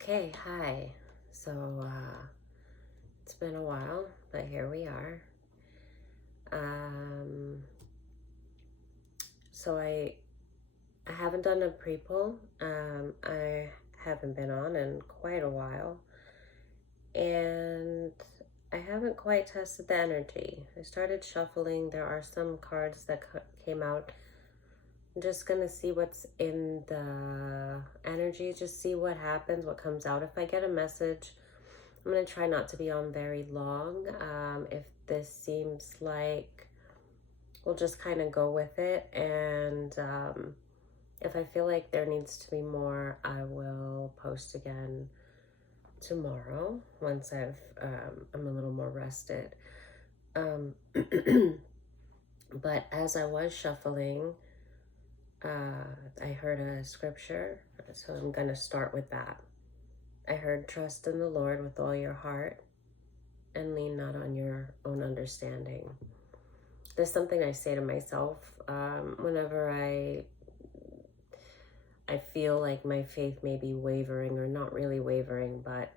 Okay, hi. So, it's been a while, but here we are. Um, so I haven't done a pre-pull. I haven't been on in quite a while, and I haven't quite tested the energy. I started shuffling. There are some cards that came out. I'm just gonna see what's in the energy, just see what happens, what comes out. If I get a message, I'm going to try not to be on very long. If this seems like we'll just kind of go with it. And if I feel like there needs to be more, I will post again tomorrow once I'm a little more rested. But as I was shuffling, I heard a scripture, so I'm going to start with that. I heard, trust in the Lord with all your heart and lean not on your own understanding. There's something I say to myself whenever I feel like my faith may be wavering, or not really wavering, but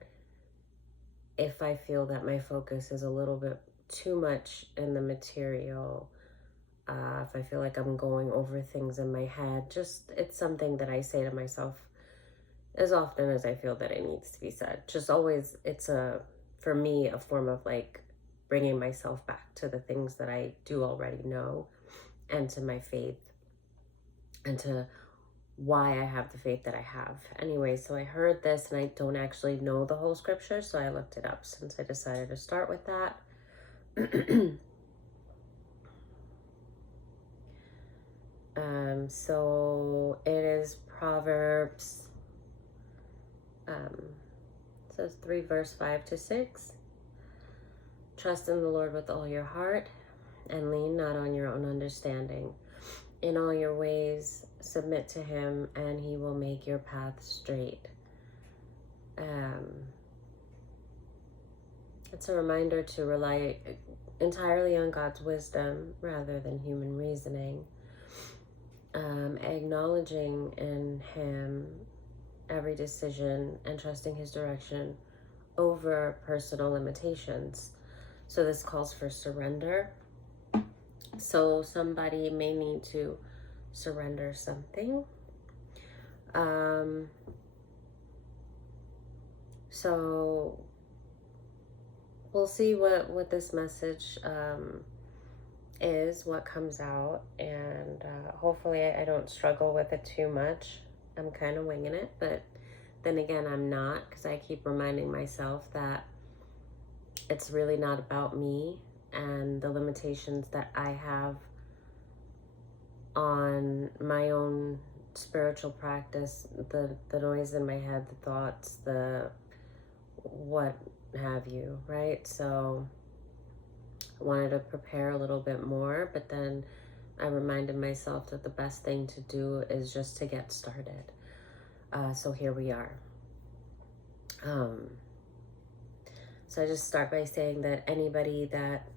if I feel that my focus is a little bit too much in the material, if I feel like I'm going over things in my head, just it's something that I say to myself as often as I feel that it needs to be said. Just always, it's for me, a form of like bringing myself back to the things that I do already know, and to my faith, and to why I have the faith that I have. Anyway, so I heard this and I don't actually know the whole scripture, so I looked it up since I decided to start with that. So it is Proverbs, it says 3 verse 5 to 6. Trust in the Lord with all your heart and lean not on your own understanding. In all your ways submit to him, and he will make your path straight. It's a reminder to rely entirely on God's wisdom rather than human reasoning. Acknowledging in him every decision and trusting his direction over personal limitations. So this calls for surrender. So somebody may need to surrender something. So we'll see what this message is, what comes out, and hopefully I don't struggle with it too much. I'm kind of winging it, but then again, I'm not, because I keep reminding myself that it's really not about me and the limitations that I have on my own spiritual practice, the noise in my head, the thoughts, the what have you, right? So I wanted to prepare a little bit more, but then I reminded myself that the best thing to do is just to get started. So here we are. So I just start by saying that anybody that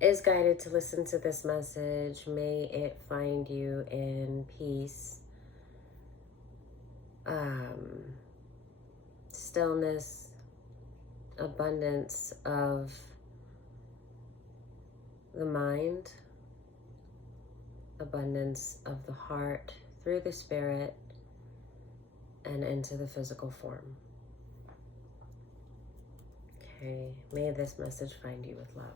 is guided to listen to this message, may it find you in peace, stillness, abundance of the mind, abundance of the heart through the spirit and into the physical form. Okay, may this message find you with love.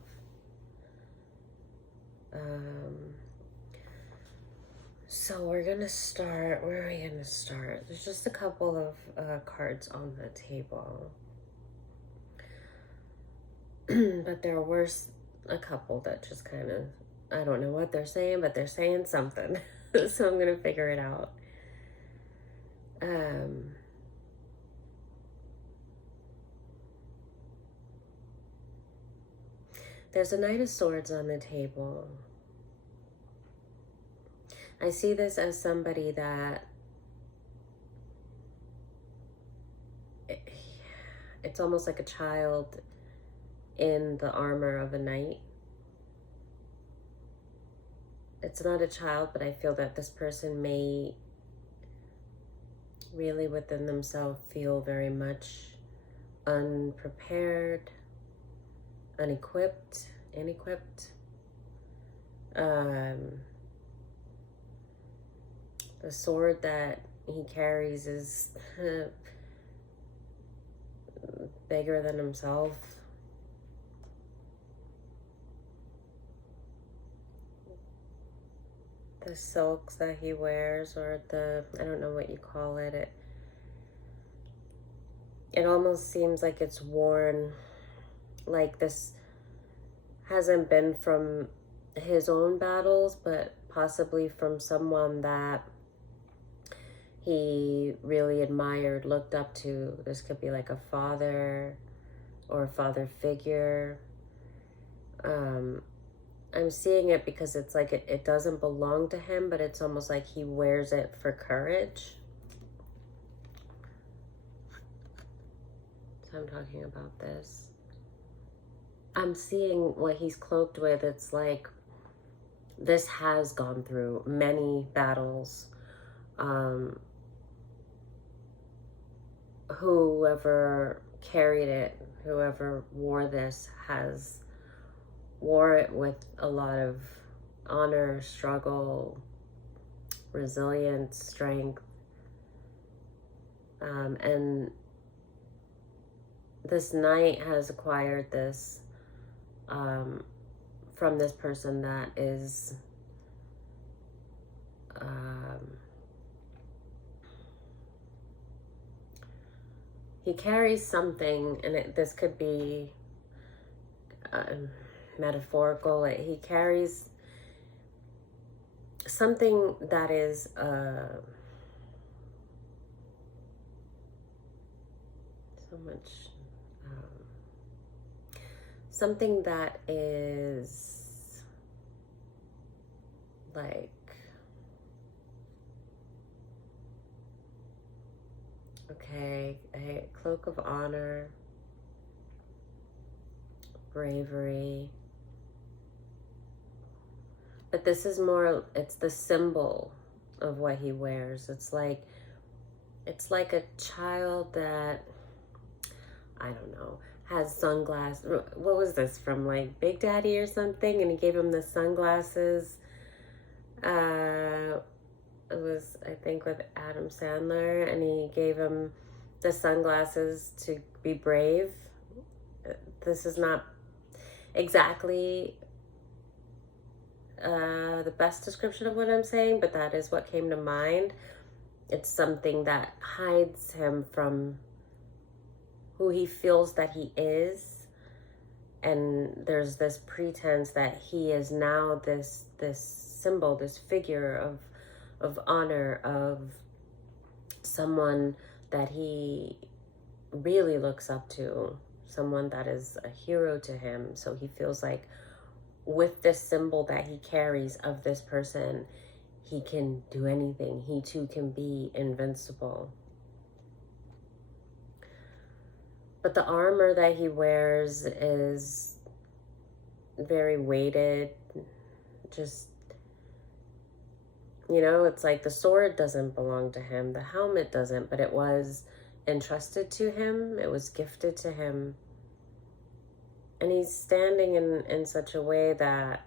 So we're gonna start, where are we gonna start? There's just a couple of cards on the table. But there were a couple that just kind of, I don't know what they're saying, but they're saying something. So I'm gonna figure it out. There's a Knight of Swords on the table. I see this as somebody that it's almost like a child in the armor of a knight. It's not a child, but I feel that this person may really within themselves feel very much unprepared, inequipped. The sword that he carries is bigger than himself. The silks that he wears, or I don't know what you call it, it almost seems like it's worn, like this hasn't been from his own battles, but possibly from someone that he really admired, looked up to. This could be like a father or a father figure. I'm seeing it because it's like it doesn't belong to him, but it's almost like he wears it for courage. So I'm talking about this. I'm seeing what he's cloaked with. It's like this has gone through many battles. Whoever carried it, whoever wore this, wore it with a lot of honor, struggle, resilience, strength. And this knight has acquired this from this person that is he carries something, and this could be metaphorical. He carries something that is so much something that is like a cloak of honor, bravery. But this is more, it's the symbol of what he wears. It's like a child that, I don't know, has sunglasses. What was this from, like Big Daddy or something? And he gave him the sunglasses. It was, I think, with Adam Sandler, and he gave him the sunglasses to be brave. This is not exactly the best description of what I'm saying, but that is what came to mind. It's something that hides him from who he feels that he is, and there's this pretense that he is now this symbol, this figure of honor, of someone that he really looks up to, someone that is a hero to him. So he feels like with this symbol that he carries of this person, he can do anything. He too can be invincible. But the armor that he wears is very weighted. Just, it's like the sword doesn't belong to him. The helmet doesn't, but it was entrusted to him. It was gifted to him. And he's standing in such a way that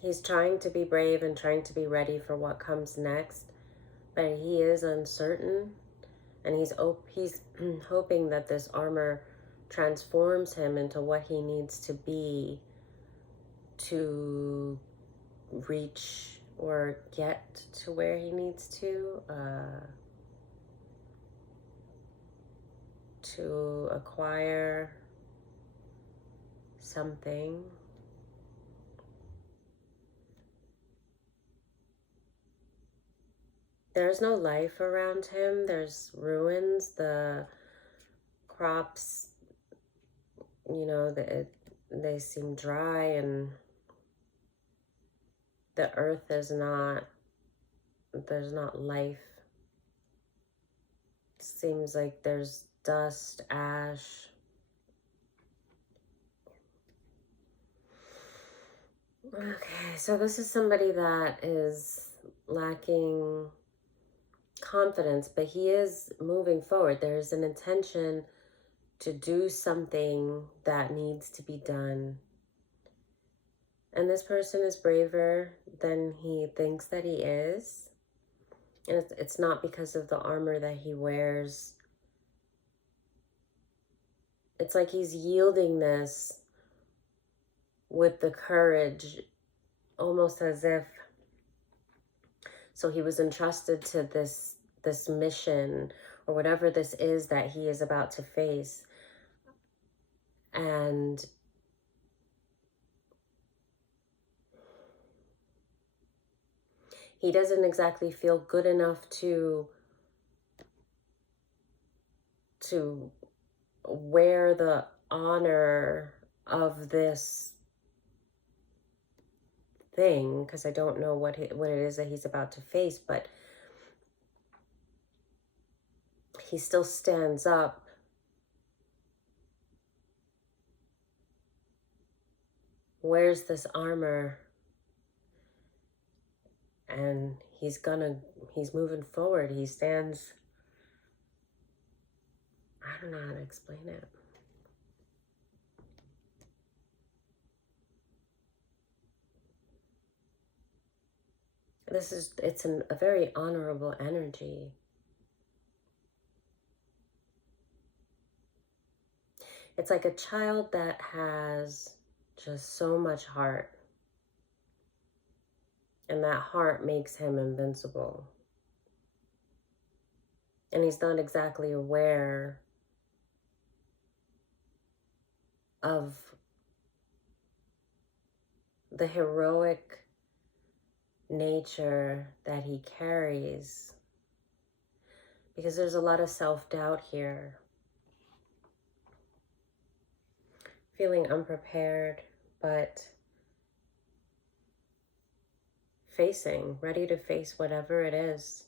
he's trying to be brave and trying to be ready for what comes next. But he is uncertain, and he's hoping that this armor transforms him into what he needs to be to reach or get to where he needs to acquire something. There's no life around him. There's ruins. The crops, they seem dry, and the earth there's not life. It seems like there's dust, ash. Okay, so this is somebody that is lacking confidence, but he is moving forward. There's an intention to do something that needs to be done. And this person is braver than he thinks that he is. And it's not because of the armor that he wears. It's like he's yielding this with the courage, almost as if, so he was entrusted to this mission or whatever this is that he is about to face. And he doesn't exactly feel good enough to wear the honor of this thing, because I don't know what it is that he's about to face, but he still stands up wears this armor, and he's moving forward. He stands, I don't know how to explain it. It's a very honorable energy. It's like a child that has just so much heart. And that heart makes him invincible. And he's not exactly aware of the heroic nature that he carries, because there's a lot of self-doubt here. Feeling unprepared, but ready to face whatever it is.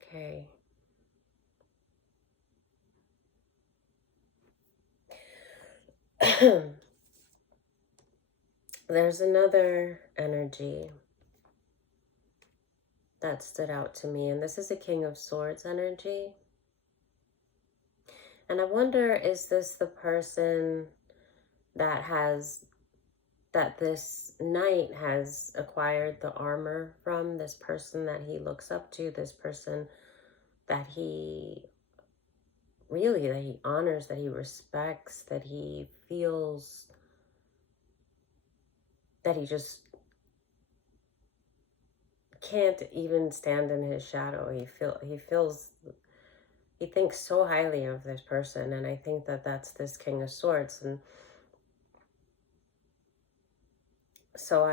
Okay. There's another energy that stood out to me, and this is a King of Swords energy. And I wonder, is this the person that this knight has acquired the armor from, this person that he looks up to, this person that he honors, that he respects, that he feels, that he just can't even stand in his shadow. He thinks so highly of this person, and I think that that's this King of Swords. And so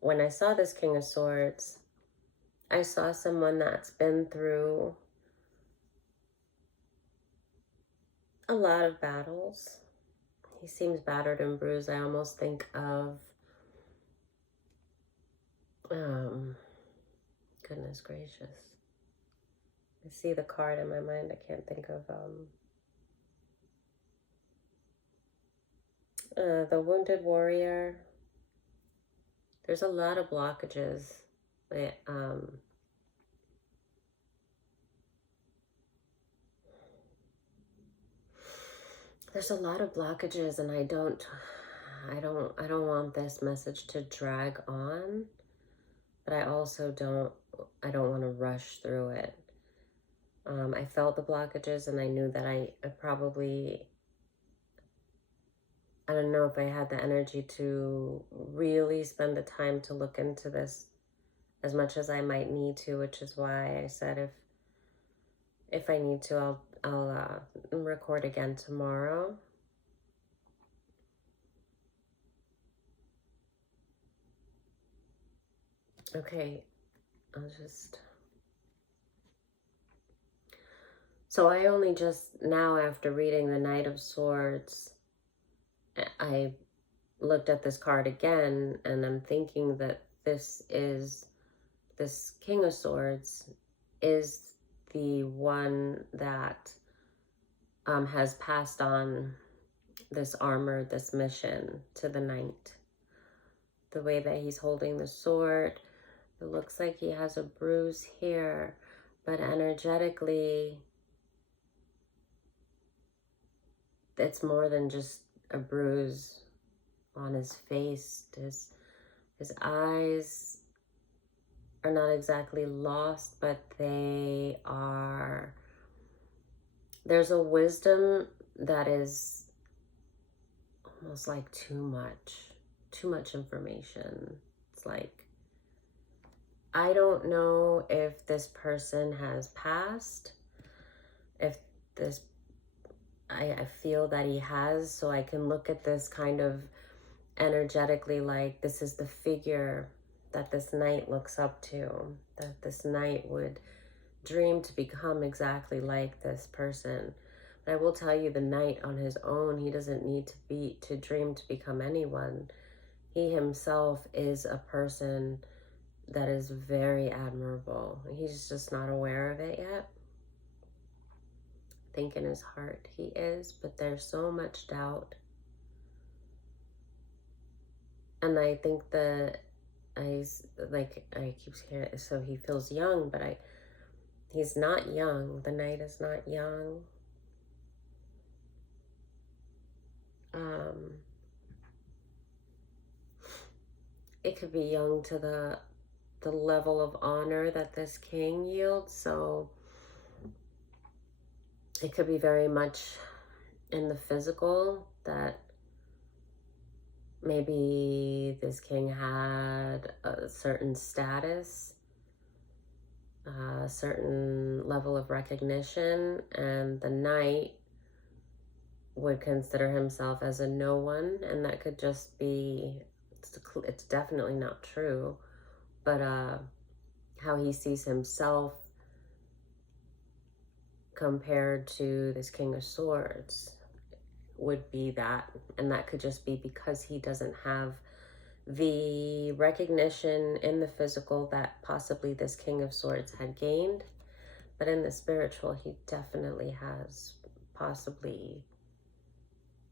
when I saw this King of Swords, I saw someone that's been through a lot of battles. He seems battered and bruised. I almost think of, goodness gracious. I see the card in my mind. I can't think of, the Wounded Warrior. There's a lot of blockages. There's a lot of blockages, and I don't want this message to drag on, but I also don't want to rush through it. I felt the blockages, and I knew that I don't know if I had the energy to really spend the time to look into this as much as I might need to, which is why I said if I need to, I'll record again tomorrow. Okay, so I only just now, after reading the Knight of Swords, I looked at this card again, and I'm thinking that this King of Swords is the one that has passed on this armor, this mission to the Knight. The way that he's holding the sword, it looks like he has a bruise here, but energetically, it's more than just a bruise on his face. His eyes are not exactly lost, but there's a wisdom that is almost like too much information. It's like, I don't know if this person has passed, if this, I feel that he has, so I can look at this kind of energetically like this is the figure that this Knight looks up to, that this Knight would dream to become exactly like this person. But I will tell you, the Knight on his own, he doesn't need to dream to become anyone. He himself is a person that is very admirable. He's just not aware of it yet. I think in his heart he is, but there's so much doubt. And I think that I keep hearing, so he feels young, but he's not young. The Knight is not young. It could be young to the level of honor that this king yields. So it could be very much in the physical, that maybe this king had a certain status, a certain level of recognition, and the Knight would consider himself as a no one, and that could just be, it's definitely not true, but how he sees himself compared to this King of Swords would be that, and that could just be because he doesn't have the recognition in the physical that possibly this King of Swords had gained, but in the spiritual he definitely has possibly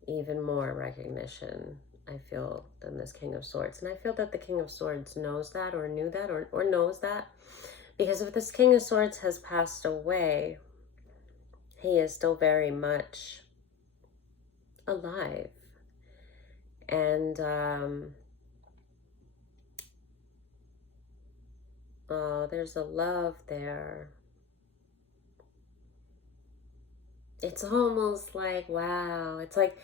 even more recognition, I feel, than this King of Swords. And I feel that the King of Swords knows that, or knew that, or knows that, because if this King of Swords has passed away, he is still very much alive. And oh, there's a love there. It's almost like, wow, it's like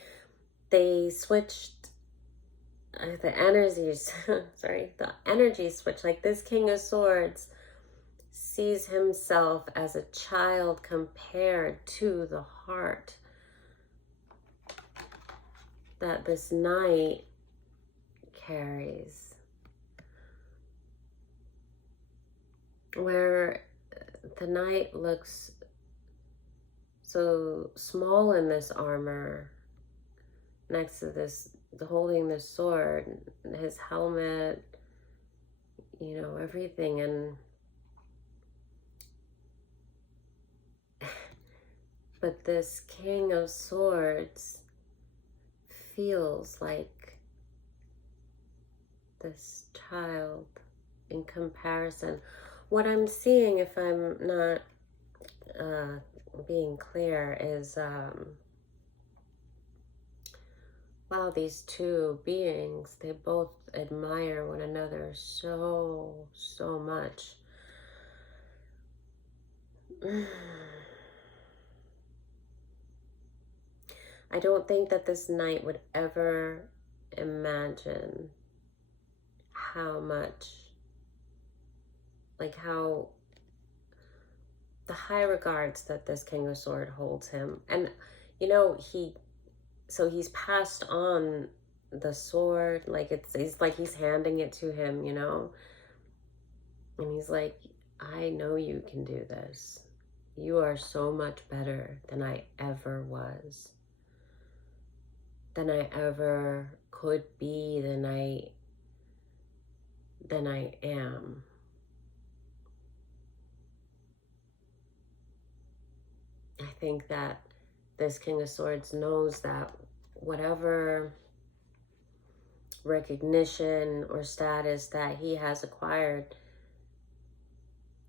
they switched the energies, sorry, the energy switch. Like this King of Swords sees himself as a child compared to the heart that this Knight carries. Where the Knight looks so small in this armor, next to this, holding this sword, his helmet, you know, everything. And but this King of Swords feels like this child in comparison. What I'm seeing, if I'm not being clear, is wow, these two beings, they both admire one another so much. I don't think that this Knight would ever imagine how much, like how the high regards that this King of Swords holds him. And you know, he's passed on the sword, like it's like he's handing it to him, you know, and he's like, I know you can do this. You are so much better than I ever was, than I ever could be, than I am. I think that this King of Swords knows that whatever recognition or status that he has acquired,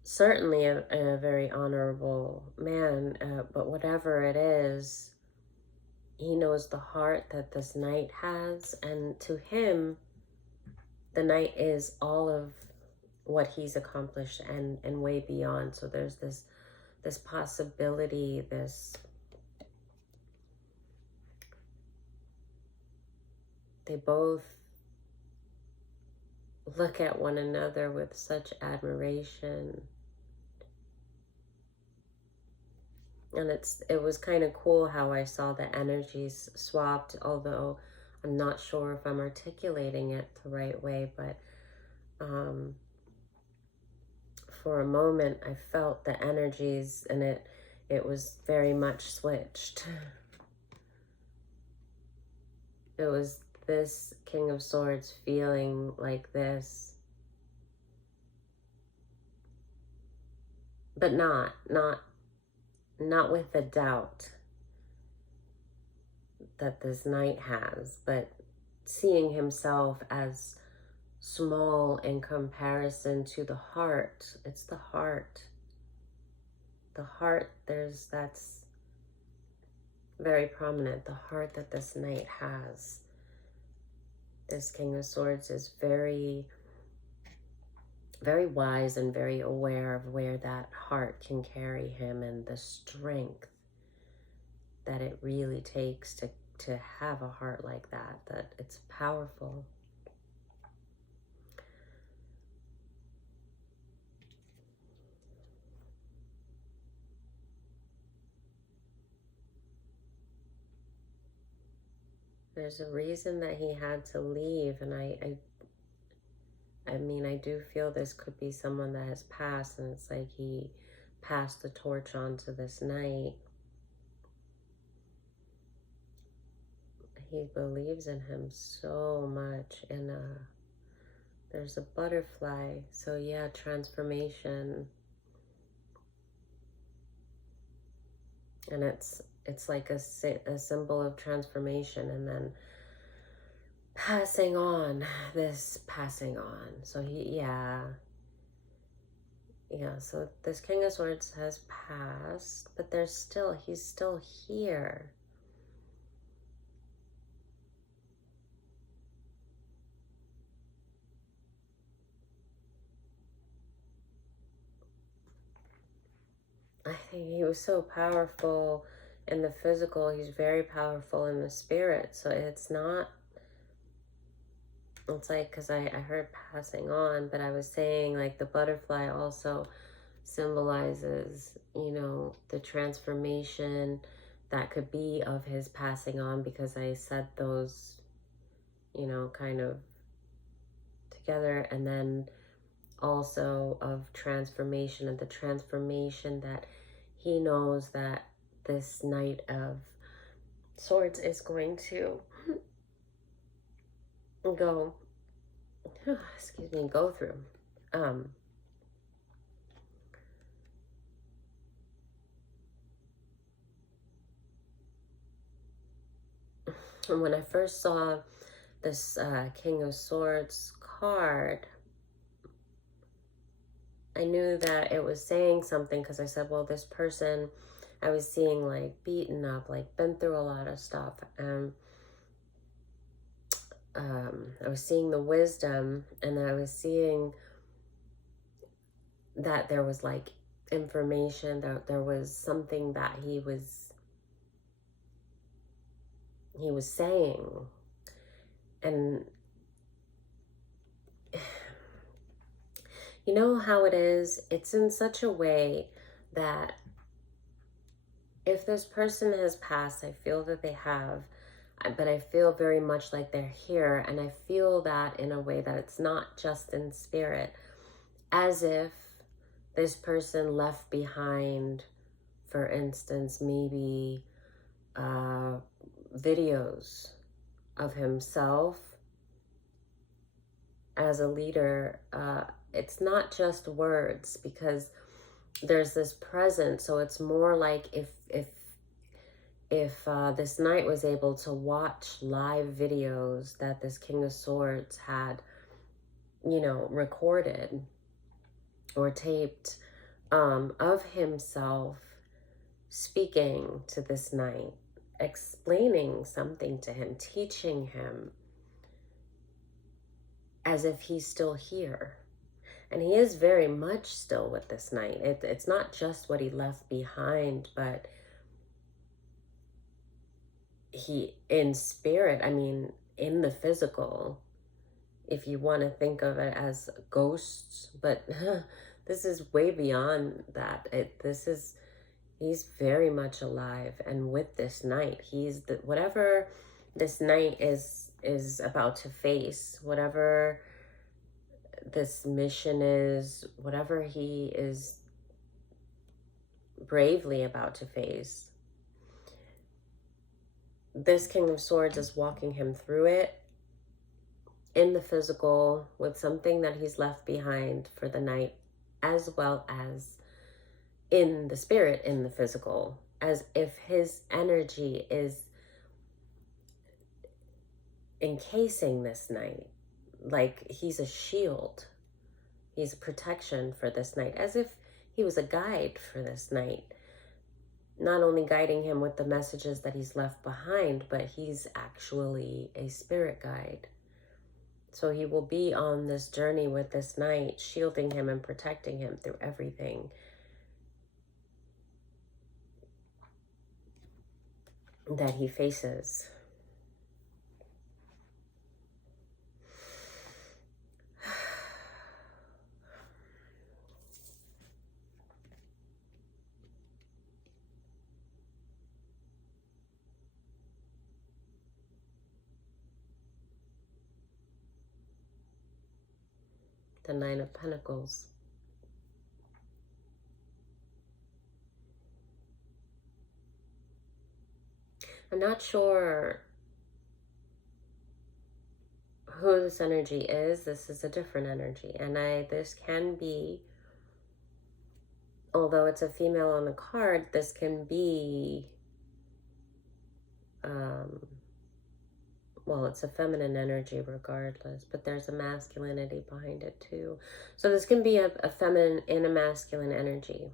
certainly a very honorable man, but whatever it is, he knows the heart that this knight has, and to him, the knight is all of what he's accomplished and way beyond. So there's this possibility, they both look at one another with such admiration. And it was kind of cool how I saw the energies swapped, although I'm not sure if I'm articulating it the right way, but for a moment I felt the energies, and it was very much switched. It was this King of Swords feeling like this, but not with the doubt that this knight has, but seeing himself as small in comparison to the heart. It's the heart. The heart, that's very prominent. The heart that this knight has. This King of Swords is very, very wise and very aware of where that heart can carry him, and the strength that it really takes to have a heart like that it's powerful. There's a reason that he had to leave, and I mean, I do feel this could be someone that has passed, and it's like he passed the torch on to this knight. He believes in him so much, and there's a butterfly, so yeah, transformation. And it's like a symbol of transformation, and then passing on, so so this King of Swords has passed, but he's still here. I think he was so powerful in the physical, he's very powerful in the spirit, so it's like, because I heard passing on, but I was saying, like, the butterfly also symbolizes, the transformation that could be of his passing on, because I said those, kind of together, and then also of transformation, and the transformation that he knows that this Knight of Swords is going to go through. And when I first saw this King of Swords card, I knew that it was saying something, because I said, well, this person I was seeing, like, beaten up, like, been through a lot of stuff, and I was seeing the wisdom, and I was seeing that there was, like, information, there was something that he was saying, and you know how it is, it's in such a way that if this person has passed, I feel that they have, but I feel very much like they're here, and I feel that in a way that it's not just in spirit, as if this person left behind, for instance, maybe videos of himself as a leader. It's not just words, because there's this presence, so it's more like if if this knight was able to watch live videos that this King of Swords had, you know, recorded or taped of himself speaking to this knight, explaining something to him, teaching him as if he's still here. And he is very much still with this knight. It's not just what he left behind, but he, in spirit, I mean, in the physical, if you want to think of it as ghosts, but this is way beyond that. He's very much alive, and with this knight, he's the, whatever this knight is about to face, whatever this mission is, whatever he is bravely about to face, this King of Swords is walking him through it in the physical with something that he's left behind for the night, as well as in the spirit, in the physical, as if his energy is encasing this night, like he's a shield, he's a protection for this night, as if he was a guide for this night, not only guiding him with the messages that he's left behind, but he's actually a spirit guide. So he will be on this journey with this knight, shielding him and protecting him through everything that he faces. The Nine of Pentacles. I'm not sure who this energy is. This is a different energy. And this can be, although it's a female on the card, this can be, well, it's a feminine energy regardless, but there's a masculinity behind it too. So this can be a feminine and a masculine energy.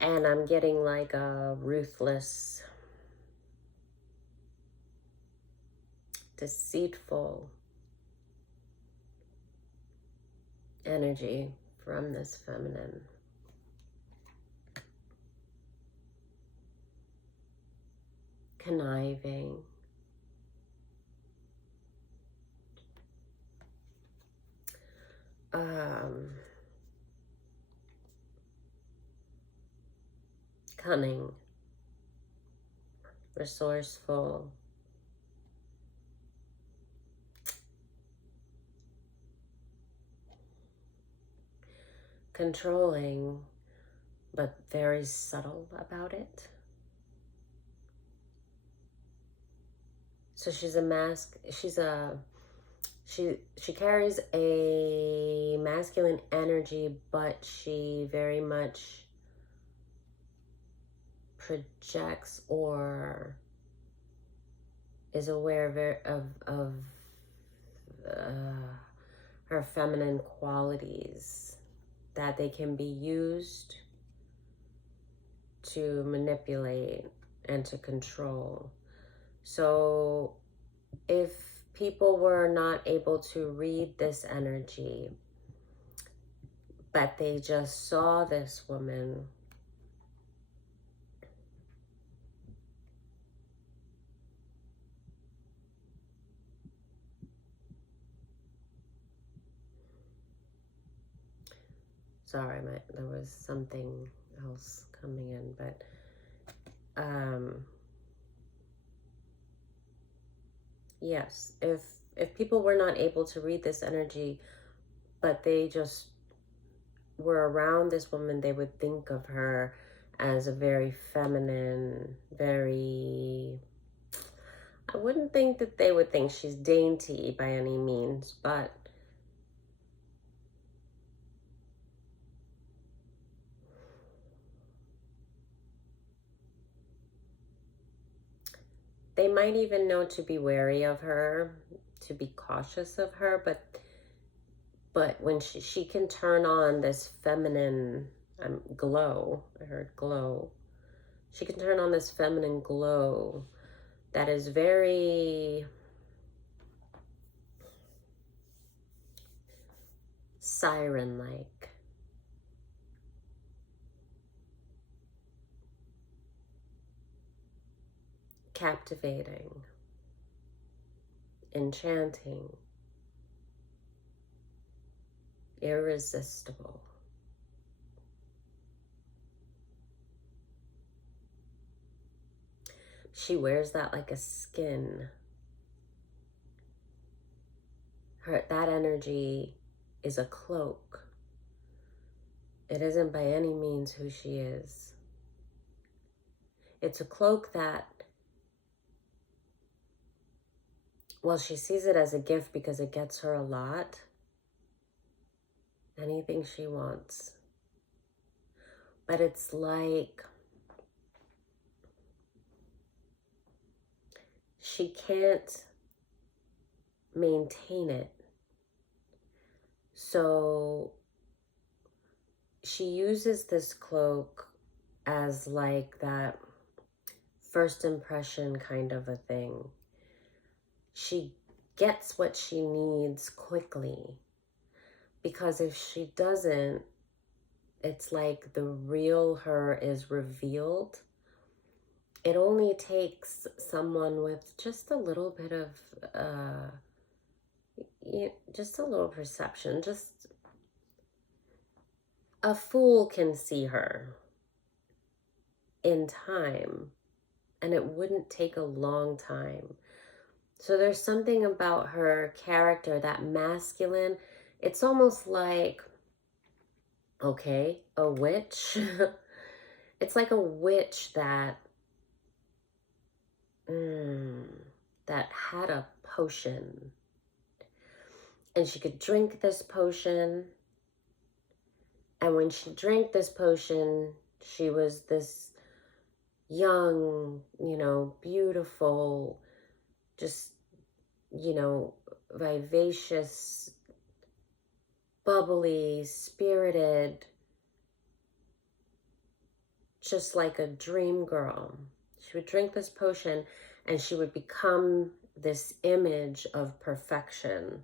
And I'm getting like a ruthless, deceitful energy from this feminine. Conniving. Cunning. Resourceful. Controlling, but very subtle about it. So she's a mask, she carries a masculine energy, but she very much projects or is aware of her feminine qualities, that they can be used to manipulate and to control. So if people were not able to read this energy, but they just saw this woman, sorry, there was something else coming in, but yes, if people were not able to read this energy, but they just were around this woman, they would think of her as a very feminine, very, I wouldn't think that they would think she's dainty by any means, but they might even know to be wary of her, to be cautious of her, but when she can turn on this feminine glow, I heard glow. She can turn on this feminine glow that is very siren-like. Captivating, enchanting, irresistible. She wears that like a skin. That energy is a cloak. It isn't by any means who she is. It's a cloak that, well, she sees it as a gift because it gets her a lot. Anything she wants. But it's like she can't maintain it. So she uses this cloak as like that first impression kind of a thing. She gets what she needs quickly, because if she doesn't, it's like the real her is revealed. It only takes someone with just a little bit of just a little perception. Just a fool can see her in time, and it wouldn't take a long time. So there's something about her character, that masculine. It's almost like, okay, a witch. It's like a witch that that had a potion, and she could drink this potion, and when she drank this potion, she was this young, beautiful, just, vivacious, bubbly, spirited, just like a dream girl. She would drink this potion and she would become this image of perfection.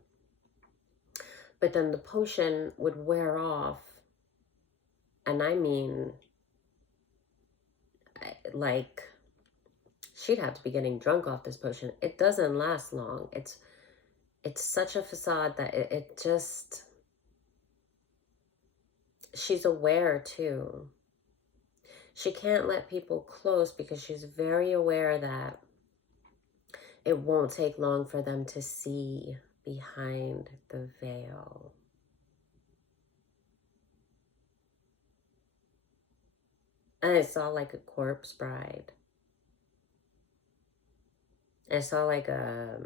But then the potion would wear off. And I mean, like, she'd have to be getting drunk off this potion. It doesn't last long. It's such a facade that it just, she's aware too. She can't let people close because she's very aware that it won't take long for them to see behind the veil. And I saw like a corpse bride. I saw like a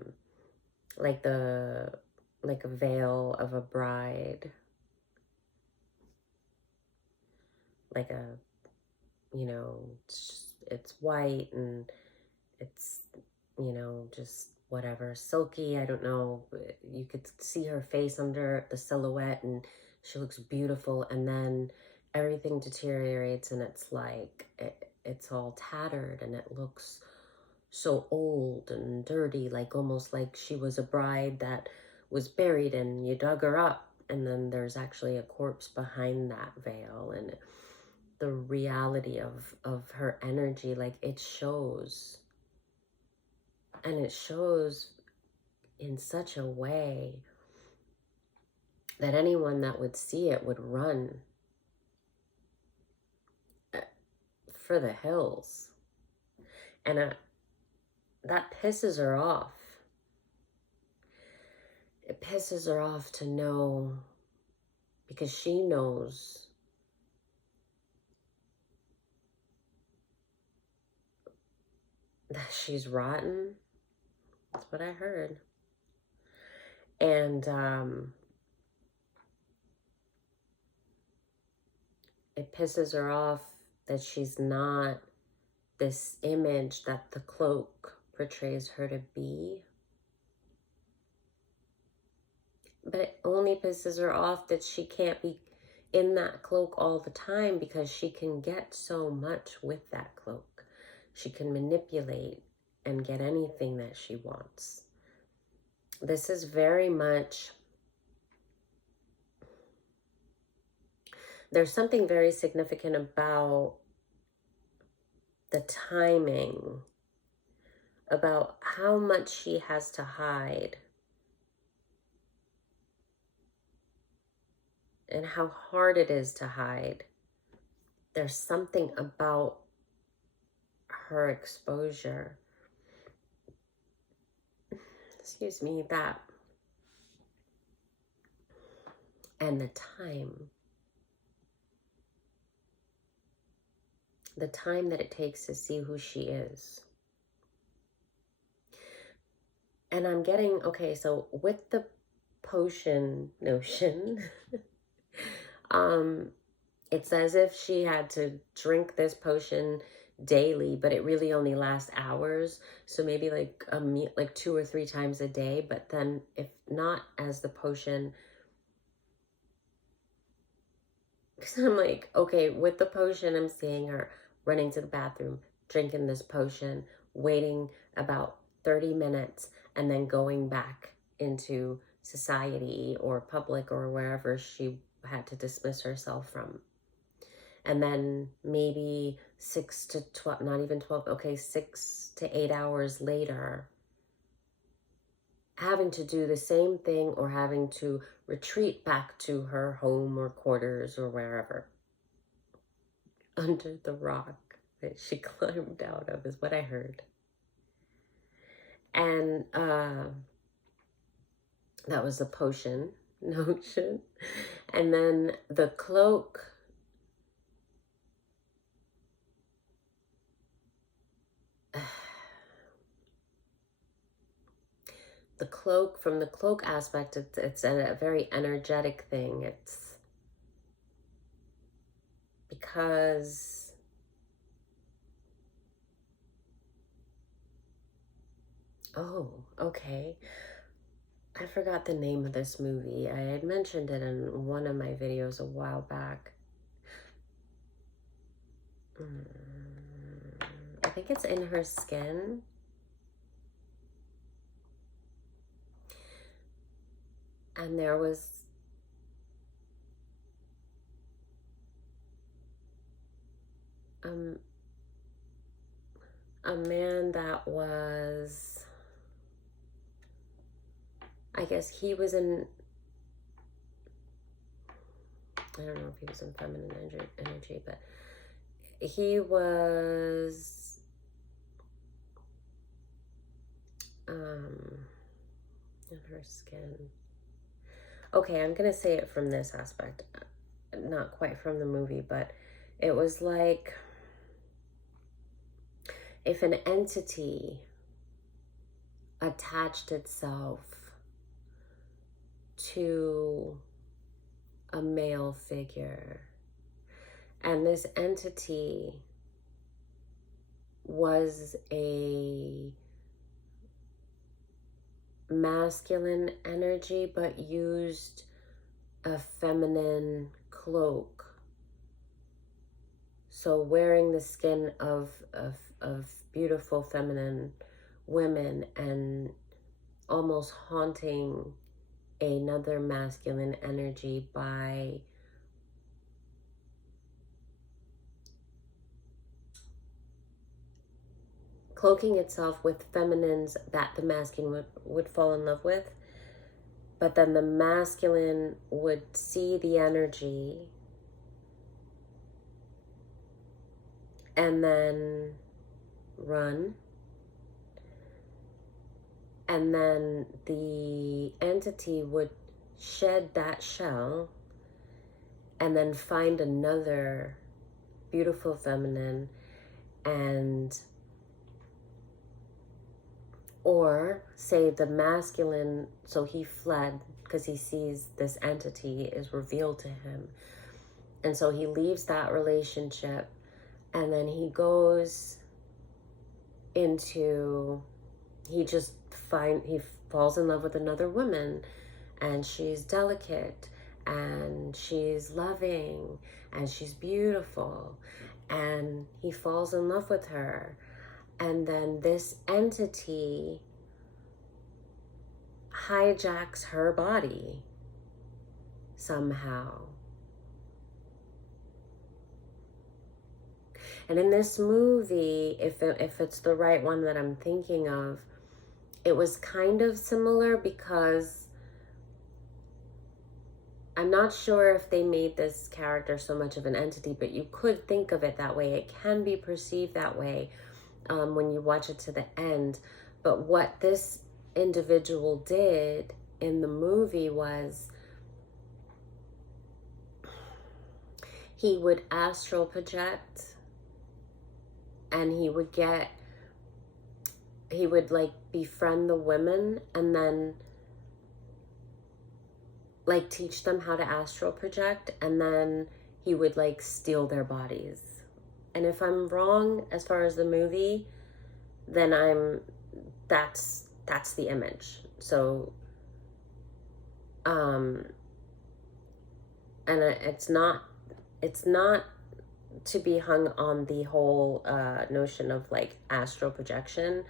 veil of a bride. Like a, it's white and it's, just whatever, silky, I don't know. You could see her face under the silhouette and she looks beautiful, and then everything deteriorates and it's like, it's all tattered and it looks so old and dirty, like almost like she was a bride that was buried and you dug her up, and then there's actually a corpse behind that veil. And the reality of her energy, like, it shows. And it shows in such a way that anyone that would see it would run for the hills. And that pisses her off. It pisses her off to know, because she knows that she's rotten. That's what I heard. And it pisses her off that she's not this image that the cloak portrays her to be. But it only pisses her off that she can't be in that cloak all the time, because she can get so much with that cloak. She can manipulate and get anything that she wants. This is very much, there's something very significant about the timing, about how much she has to hide, and how hard it is to hide. There's something about her exposure, excuse me, that, and the time that it takes to see who she is. And I'm getting, okay, so with the potion notion, it's as if she had to drink this potion daily, but it really only lasts hours. So maybe like like 2 or 3 times a day. But then if not as the potion, because I'm like, okay, with the potion, I'm seeing her running to the bathroom, drinking this potion, waiting about 30 minutes, and then going back into society or public or wherever she had to dismiss herself from. And then maybe 6 to 12, not even 12, okay, 6 to 8 hours later, having to do the same thing, or having to retreat back to her home or quarters or wherever, under the rock that she climbed out of, is what I heard. And that was the potion notion. And then the cloak, the cloak, from the cloak aspect, it's a very energetic thing. It's because oh, okay, I forgot the name of this movie. I had mentioned it in one of my videos a while back. I think it's In Her Skin. And there was a man that was, I guess he was in, I don't know if he was in feminine energy, but he was In Her Skin. Okay, I'm gonna say it from this aspect, not quite from the movie, but it was like if an entity attached itself to a male figure, and this entity was a masculine energy but used a feminine cloak. So wearing the skin of beautiful feminine women and almost haunting another masculine energy by cloaking itself with feminines that the masculine would fall in love with. But then the masculine would see the energy and then run. And then the entity would shed that shell and then find another beautiful feminine, and or say the masculine, so he fled because he sees this entity is revealed to him. And so he leaves that relationship, and then he goes into he falls in love with another woman, and she's delicate, and she's loving, and she's beautiful, and he falls in love with her. And then this entity hijacks her body somehow. And in this movie, if it's the right one that I'm thinking of, it was kind of similar, because I'm not sure if they made this character so much of an entity, but you could think of it that way. It can be perceived that way when you watch it to the end. But what this individual did in the movie was he would astral project, and he would like befriend the women, and then like teach them how to astral project, and then he would like steal their bodies. And if I'm wrong as far as the movie, then that's the image. So and it's not to be hung on the whole notion of like astral projection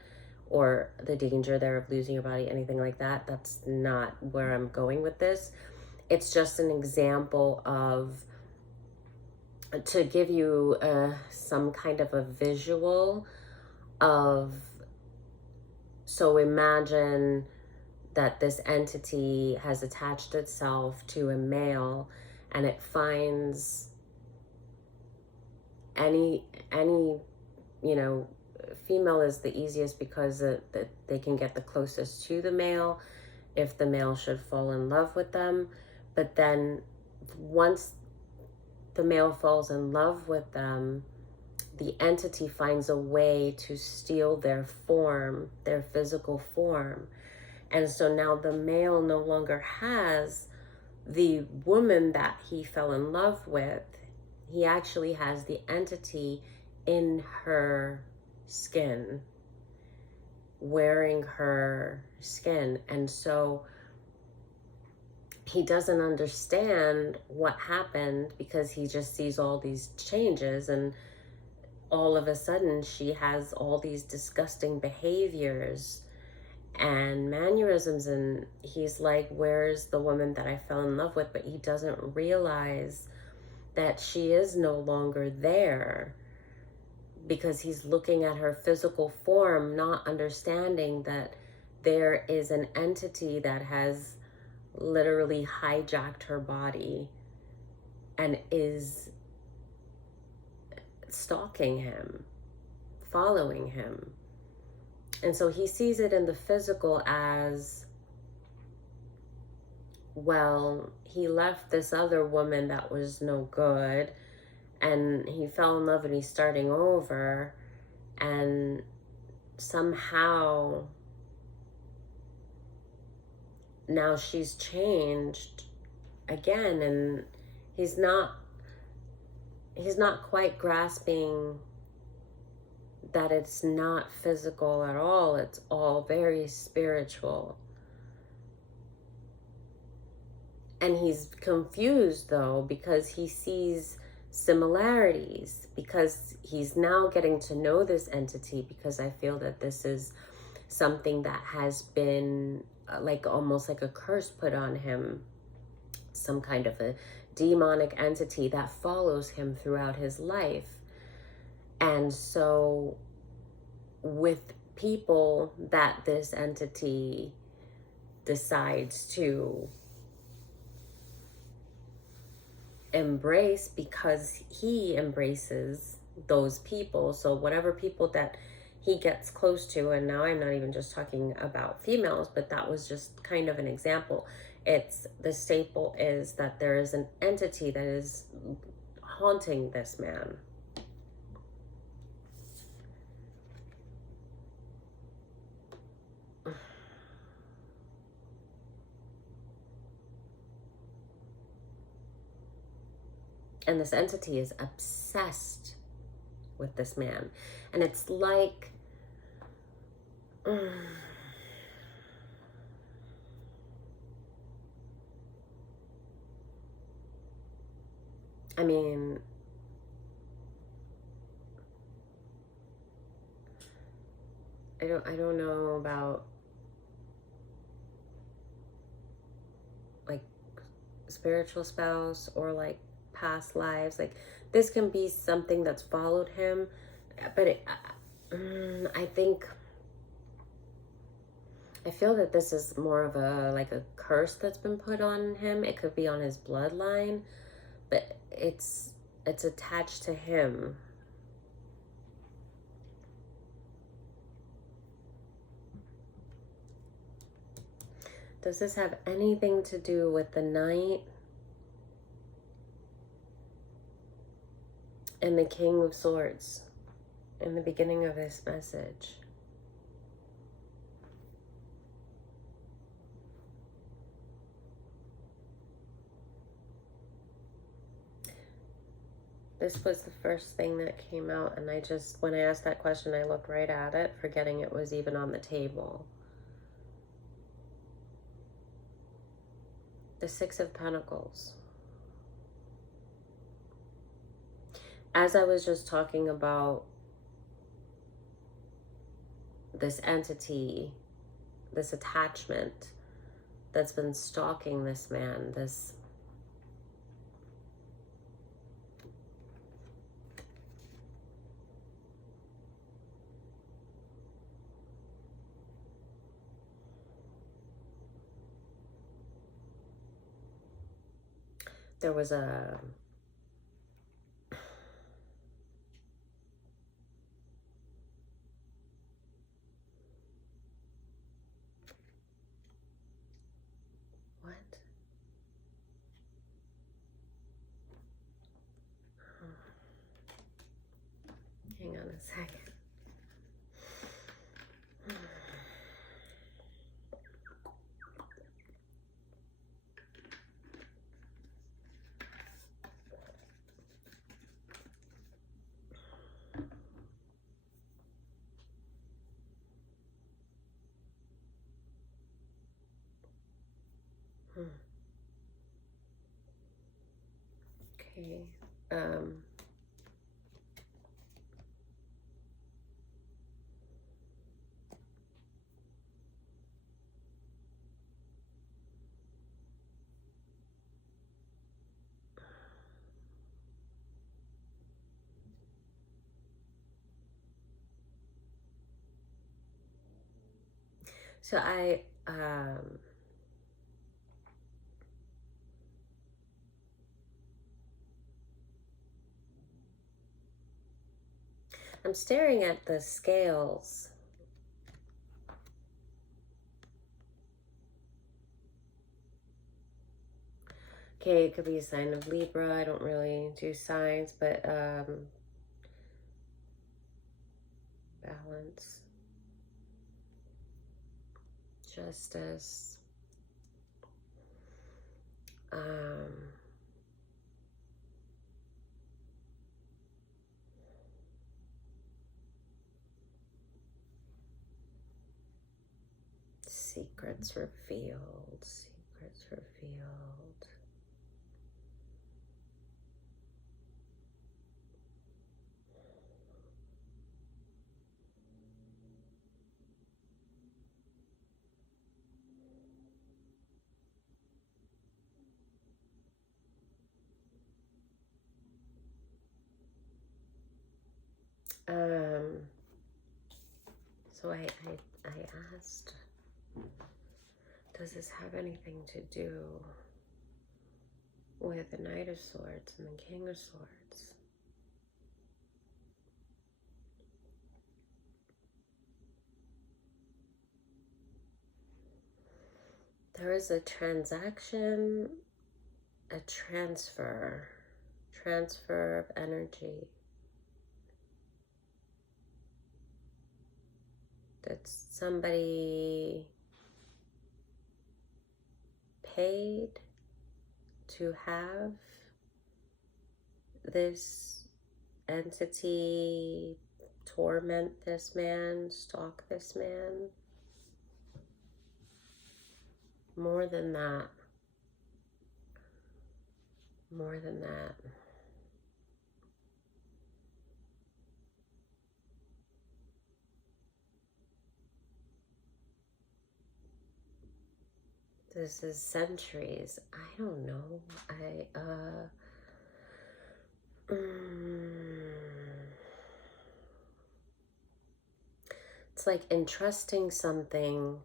or the danger there of losing your body, anything like that. That's not where I'm going with this. It's just an example to give you some kind of a visual of, so imagine that this entity has attached itself to a male, and it finds any female is the easiest because they can get the closest to the male if the male should fall in love with them. But then once the male falls in love with them, the entity finds a way to steal their form, their physical form. And so now the male no longer has the woman that he fell in love with. He actually has the entity in her skin, wearing her skin. And so he doesn't understand what happened, because he just sees all these changes, and all of a sudden she has all these disgusting behaviors and mannerisms, and he's like, where's the woman that I fell in love with? But he doesn't realize that she is no longer there, because he's looking at her physical form, not understanding that there is an entity that has literally hijacked her body and is stalking him, following him. And so he sees it in the physical as, well, he left this other woman that was no good, and he fell in love and he's starting over, and somehow now she's changed again, and he's not quite grasping that it's not physical at all. It's all very spiritual. And he's confused though, because he sees similarities, because he's now getting to know this entity, because I feel that this is something that has been like almost like a curse put on him, some kind of a demonic entity that follows him throughout his life. And so with people that this entity decides to embrace, because he embraces those people, so whatever people that he gets close to, and now I'm not even just talking about females, but that was just kind of an example. It's the staple is that there is an entity that is haunting this man. And this entity is obsessed with this man. And it's like, I mean, I don't know about like spiritual spouse or like past lives. Like this can be something that's followed him, but I think I feel that this is more of a like a curse that's been put on him. It could be on his bloodline, but it's attached to him. Does this have anything to do with the Knight and the King of Swords in the beginning of this message? This was the first thing that came out, and I just, when I asked that question, I looked right at it, forgetting it was even on the table. The Six of Pentacles. As I was just talking about this entity, this attachment that's been stalking this man, this there was a what? Hang on a second. Okay. So I'm staring at the scales. Okay, it could be a sign of Libra. I don't really do signs, but balance, justice, secrets revealed, secrets revealed. So I asked, does this have anything to do with the Knight of Swords and the King of Swords? There is a transaction, a transfer of energy. That somebody paid to have this entity torment this man, stalk this man. More than that. More than that. This is centuries. I don't know. It's like entrusting something,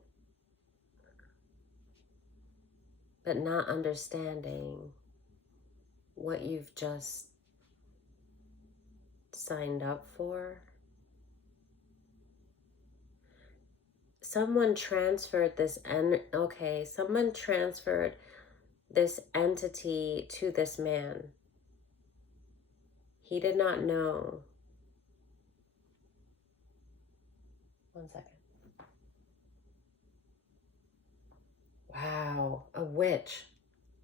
but not understanding what you've just signed up for. Someone transferred this, someone transferred this entity to this man. He did not know. One second. Wow, a witch.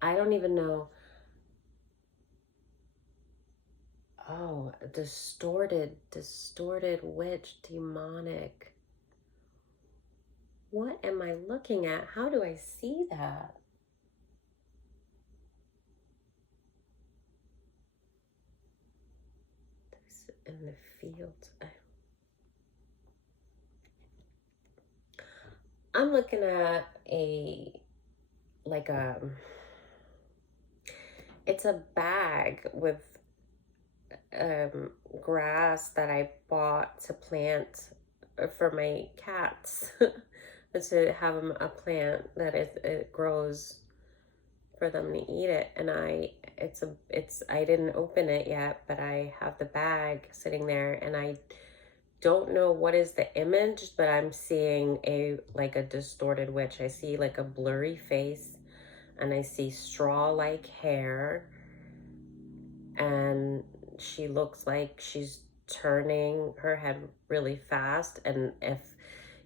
I don't even know. Oh, a distorted witch, demonic. What am I looking at? How do I see that? This in the fields. I'm looking at it's a bag with grass that I bought to plant for my cats. To have them a plant that it grows for them to eat it. And I didn't open it yet, but I have the bag sitting there, and I don't know what is the image, but I'm seeing a distorted witch. I see like a blurry face, and I see straw-like hair, and she looks like she's turning her head really fast. And if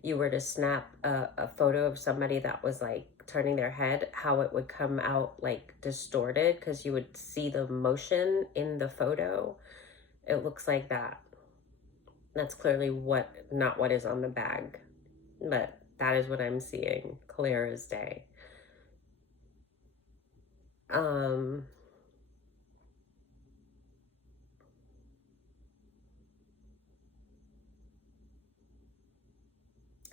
you were to snap a photo of somebody that was like turning their head, how it would come out like distorted, because you would see the motion in the photo. It looks like that. That's clearly not what is on the bag, but that is what I'm seeing, clear as day.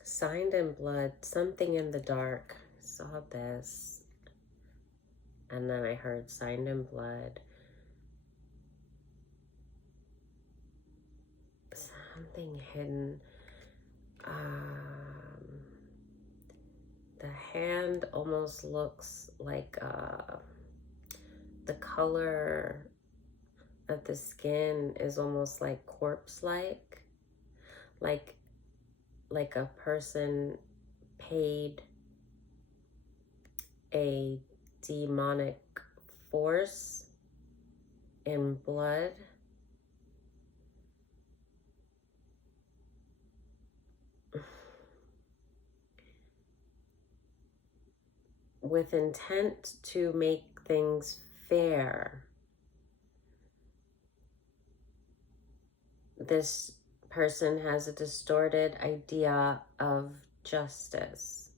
Signed in blood, something in the dark. Saw this, and then I heard signed in blood. Something hidden. The hand almost looks like the color of the skin is almost like corpse-like, like a person paid a demonic force in blood. With intent to make things fair. This person has a distorted idea of justice.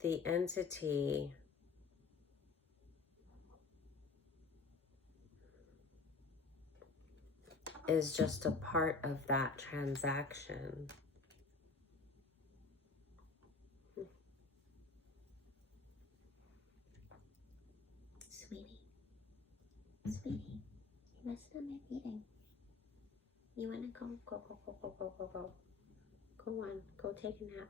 The entity is just a part of that transaction. Sweetie, you messed up my meeting. You wanna go? Go. Go on, go take a nap.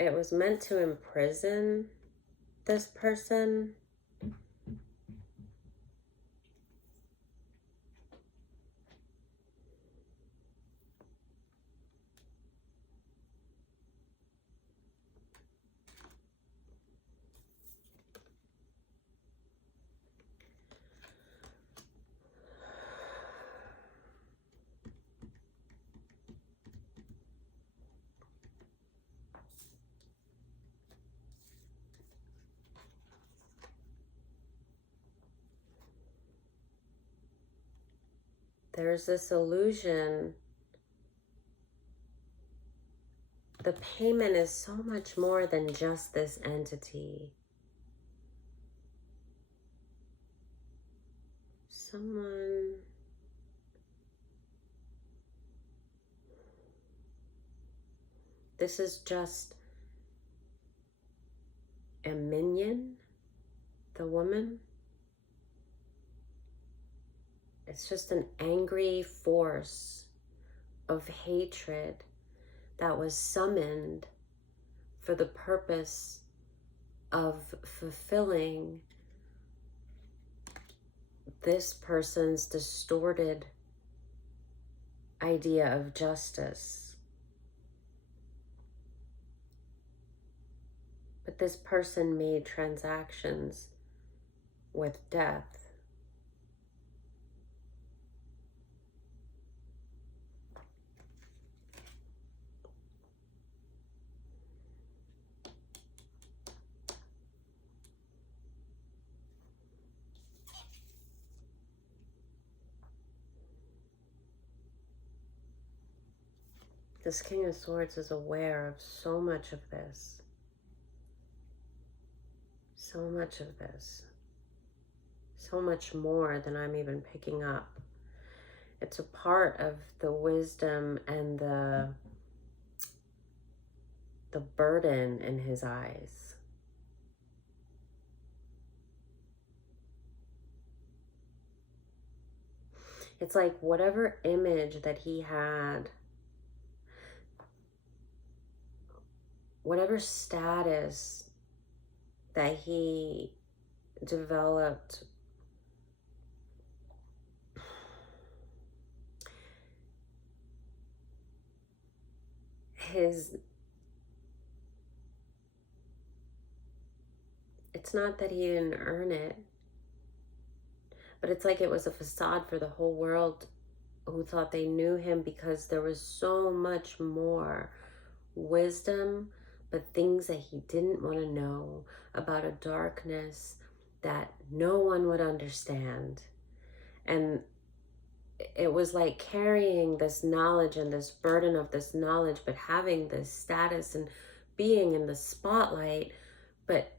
It was meant to imprison this person. there's this illusion. The payment is so much more than just this entity. Someone... This is just a minion, the woman. It's just an angry force of hatred that was summoned for the purpose of fulfilling this person's distorted idea of justice. But this person made transactions with death. This King of Swords is aware of so much of this. So much of this. So much more than I'm even picking up. It's a part of the wisdom and the burden in his eyes. It's like whatever image that he had, whatever status that he developed, it's not that he didn't earn it, but it's like it was a facade for the whole world who thought they knew him, because there was so much more wisdom, but things that he didn't want to know about a darkness that no one would understand. And it was like carrying this knowledge and this burden of this knowledge, but having this status and being in the spotlight, but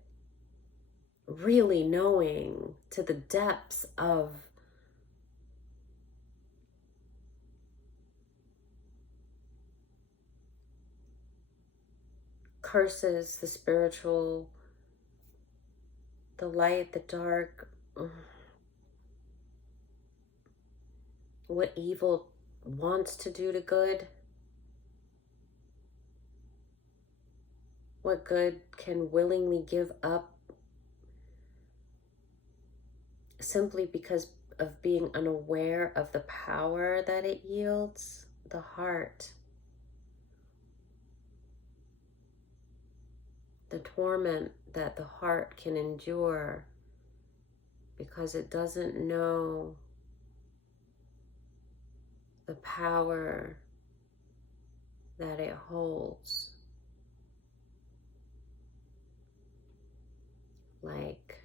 really knowing to the depths of curses, the spiritual, the light, the dark, what evil wants to do to good, what good can willingly give up simply because of being unaware of the power that it yields. The heart, the torment that the heart can endure because it doesn't know the power that it holds. Like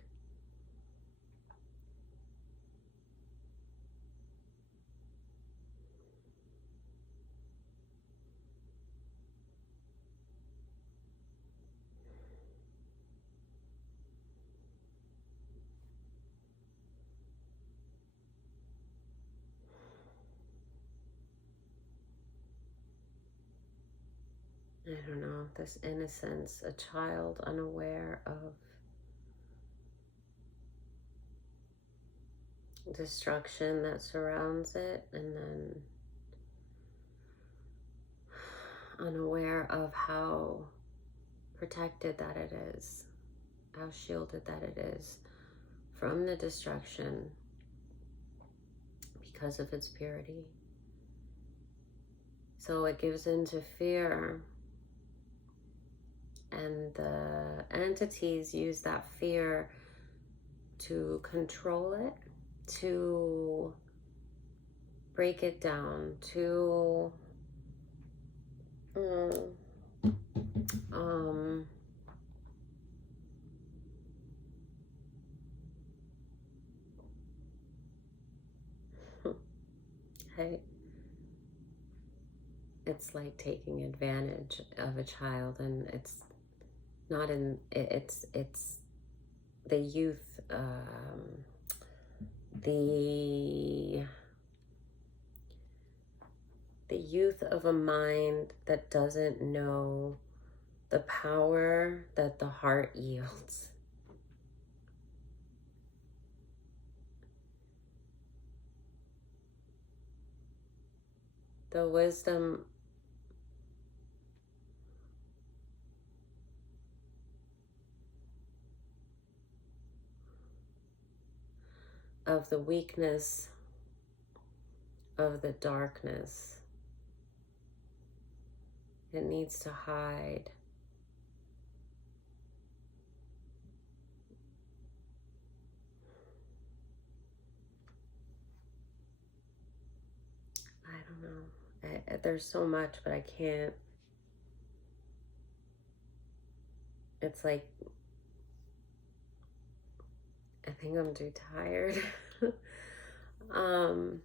I don't know, this innocence, a child unaware of destruction that surrounds it, and then unaware of how protected that it is, how shielded that it is from the destruction because of its purity. So it gives into fear, and the entities use that fear to control it, to break it down, to right? It's like taking advantage of a child, and it's not in it's the youth, the youth of a mind that doesn't know the power that the heart yields. The wisdom of the weakness of the darkness. It needs to hide. I don't know. There's so much, but I can't. It's like, I think I'm too tired. um,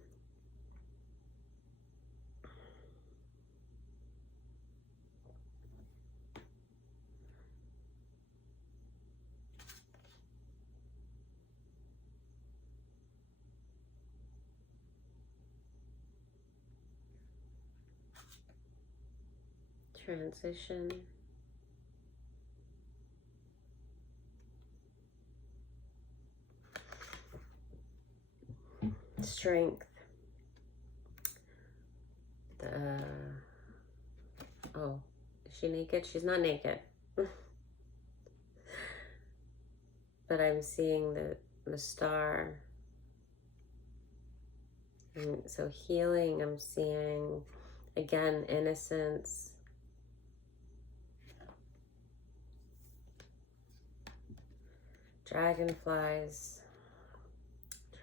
transition. Strength. Oh, is she naked? She's not naked. But I'm seeing the star. And so healing, I'm seeing, again, innocence. Dragonflies.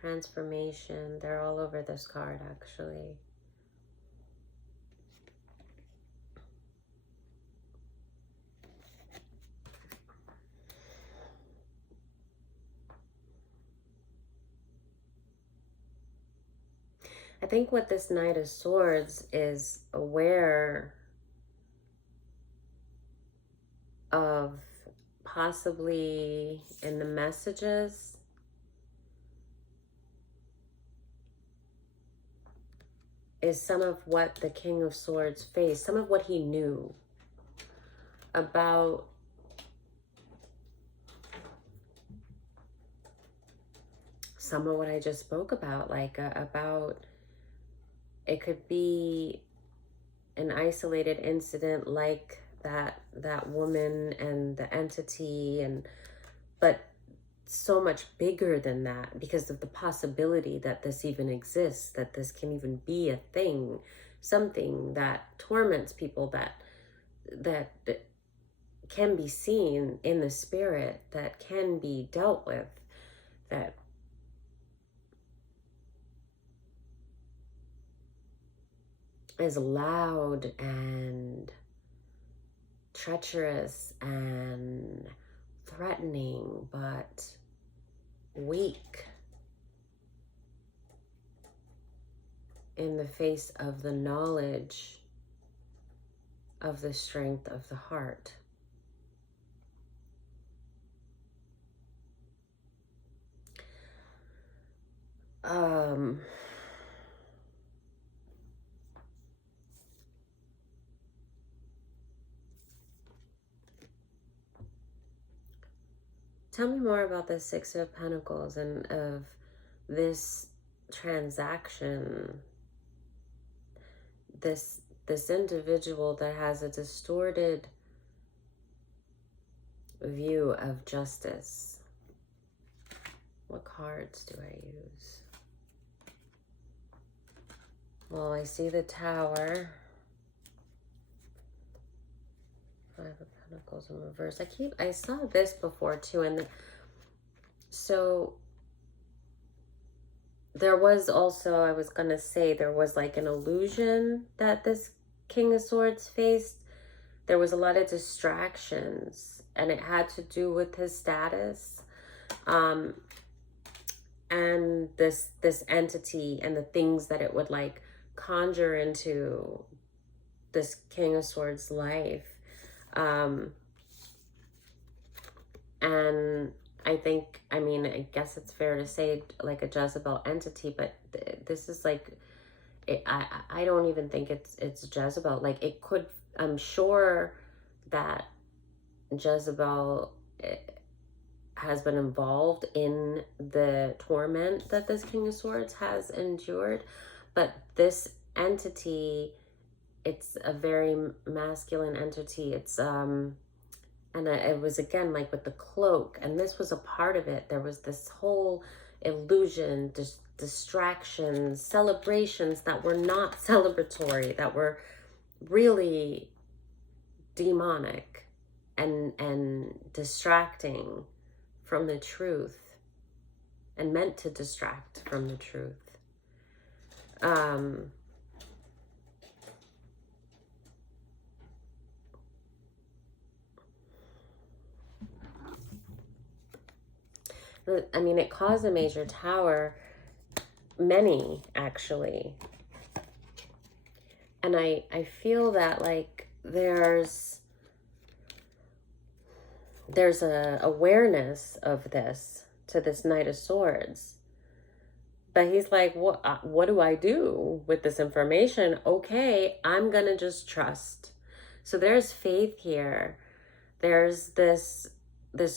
Transformation. They're all over this card, actually. I think what this Knight of Swords is aware of, possibly in the messages, is some of what the King of Swords faced, some of what he knew about some of what I just spoke about, like about, it could be an isolated incident like that woman and the entity, but so much bigger than that, because of the possibility that this even exists, that this can even be a thing, something that torments people, that can be seen in the spirit, that can be dealt with, that is loud and treacherous and threatening, but weak in the face of the knowledge of the strength of the heart. Tell me more about the Six of Pentacles and of this transaction, this individual that has a distorted view of justice. What cards do I use? Well, I see the Tower. Five of Pentacles in reverse. I saw this before too, and so there was also, I was gonna say, there was like an illusion that this King of Swords faced. There was a lot of distractions, and it had to do with his status, and this entity and the things that it would like conjure into this King of Swords life. And I think, I mean, I guess it's fair to say like a Jezebel entity, but this is like, I don't even think it's Jezebel. Like it could, I'm sure that Jezebel has been involved in the torment that this King of Swords has endured, but this entity, it's a very masculine entity. It's and it was again like with the cloak, and this was a part of it. There was this whole illusion, distractions, celebrations that were not celebratory, that were really demonic and distracting from the truth, and meant to distract from the truth. I mean, it caused a major tower, many actually. And I feel that like there's a awareness of this to this Knight of Swords. But he's like, what do I do with this information? Okay, I'm going to just trust. So there's faith here. There's this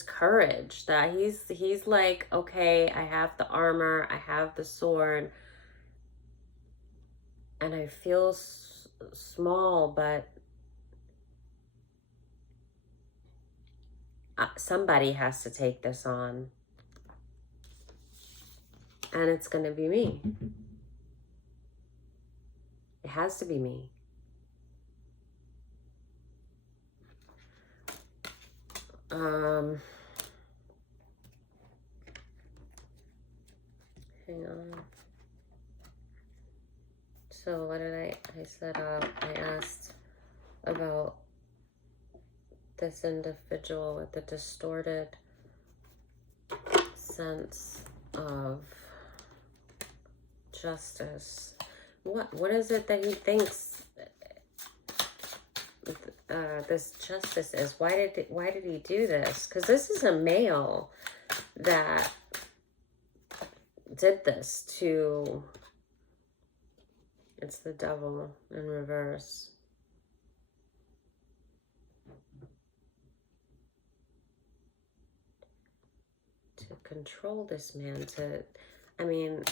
courage that he's like, okay, I have the armor, I have the sword, and I feel small, but somebody has to take this on. And it's going to be me. It has to be me. Hang on. So what did I said, I asked about this individual with the distorted sense of justice. What is it that he thinks this justice is? Why did he do this? Because this is a male that did this to. It's the devil in reverse. To control this man, I mean,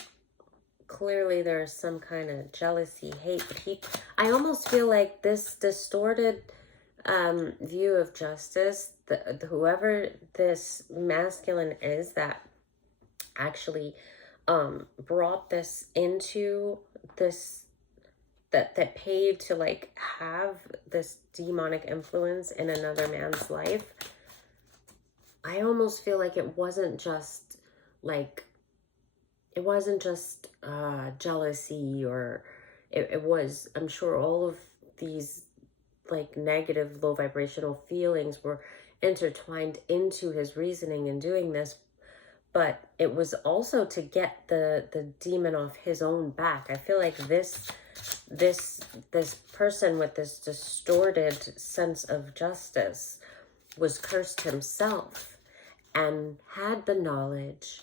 clearly there's some kind of jealousy, hate, but I almost feel like this distorted view of justice, whoever this masculine is that actually brought this into this, that paid to like have this demonic influence in another man's life. I almost feel like it wasn't just jealousy, or it was, I'm sure all of these like negative, low vibrational feelings were intertwined into his reasoning in doing this, but it was also to get the demon off his own back. I feel like this person with this distorted sense of justice was cursed himself, and had the knowledge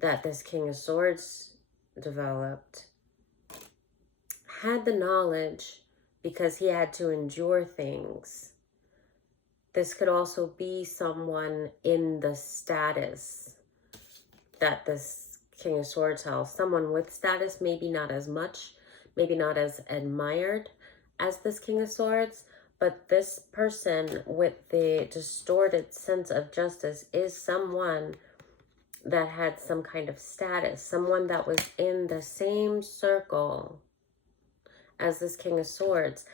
that this King of Swords developed, had the knowledge because he had to endure things. This could also be someone in the status that this King of Swords held. Someone with status, maybe not as much, maybe not as admired as this King of Swords, but this person with the distorted sense of justice is someone that had some kind of status, someone that was in the same circle as this King of Swords.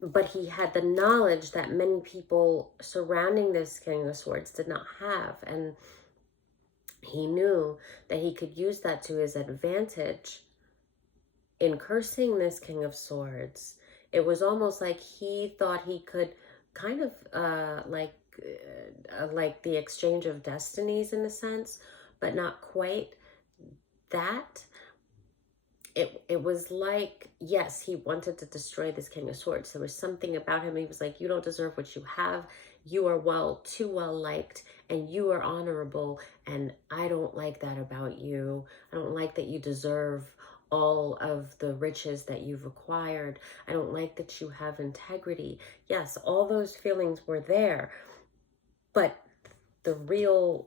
But he had the knowledge that many people surrounding this King of Swords did not have. And he knew that he could use that to his advantage in cursing this King of Swords. It was almost like he thought he could kind of like the exchange of destinies in a sense, but not quite that. it was like, yes, he wanted to destroy this King of Swords. There was something about him. He was like, you don't deserve what you have. You are too well liked, and you are honorable, and I don't like that about you. I don't like that you deserve all of the riches that you've acquired. I don't like that you have integrity. Yes, all those feelings were there, but the real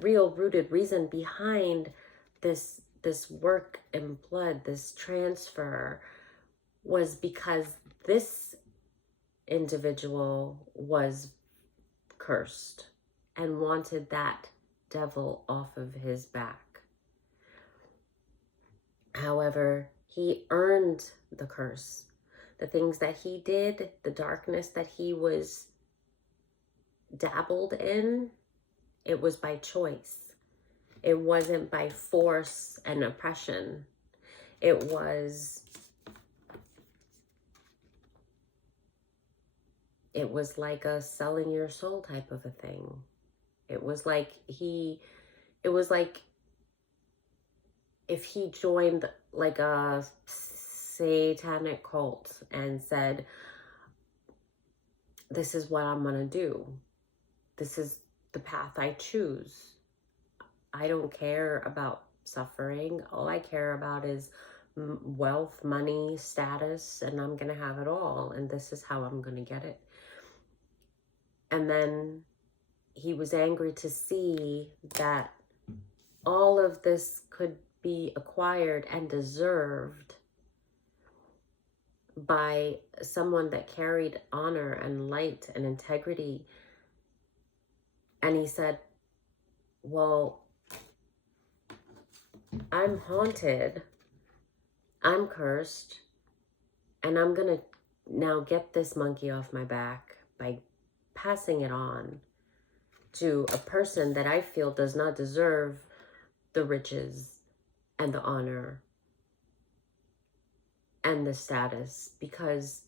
rooted reason behind this work in blood, this transfer, was because this individual was cursed and wanted that devil off of his back. However, he earned the curse. The things that he did, the darkness that he was dabbled in, it was by choice. It wasn't by force and oppression. It was like a selling your soul type of a thing. It was like if he joined like a satanic cult and said, this is what I'm gonna do. This is the path I choose. I don't care about suffering. All I care about is wealth, money, status, and I'm going to have it all. And this is how I'm going to get it. And then he was angry to see that all of this could be acquired and deserved by someone that carried honor and light and integrity. And he said, well, I'm haunted, I'm cursed, and I'm gonna now get this monkey off my back by passing it on to a person that I feel does not deserve the riches and the honor and the status, because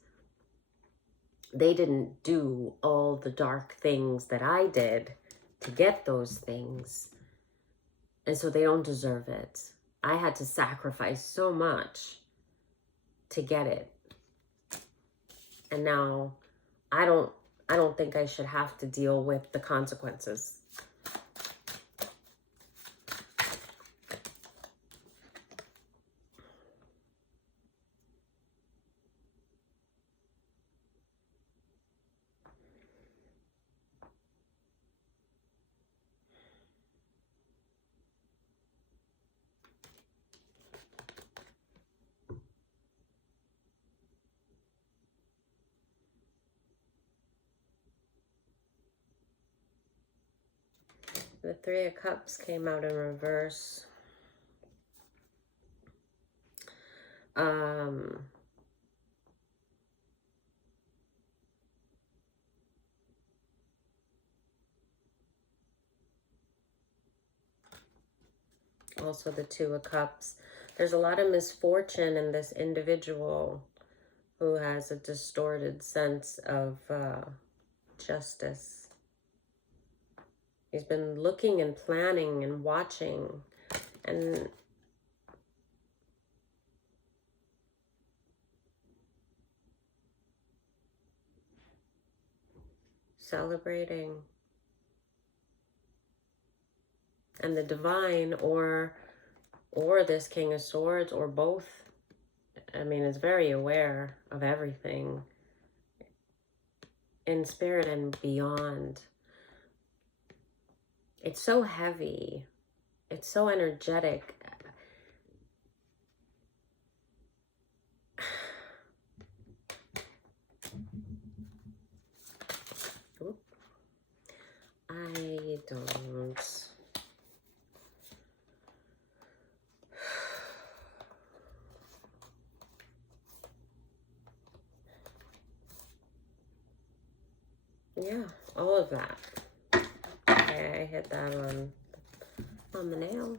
they didn't do all the dark things that I did to get those things. And so they don't deserve it. I had to sacrifice so much to get it. And now I don't think I should have to deal with the consequences. The Three of Cups came out in reverse. Also the Two of Cups. There's a lot of misfortune in this individual who has a distorted sense of justice. He's been looking and planning and watching and celebrating. And the divine or this King of Swords or both, I mean, is very aware of everything in spirit and beyond. It's so heavy. It's so energetic. I don't. Yeah, all of that. Okay, I hit that on the nail.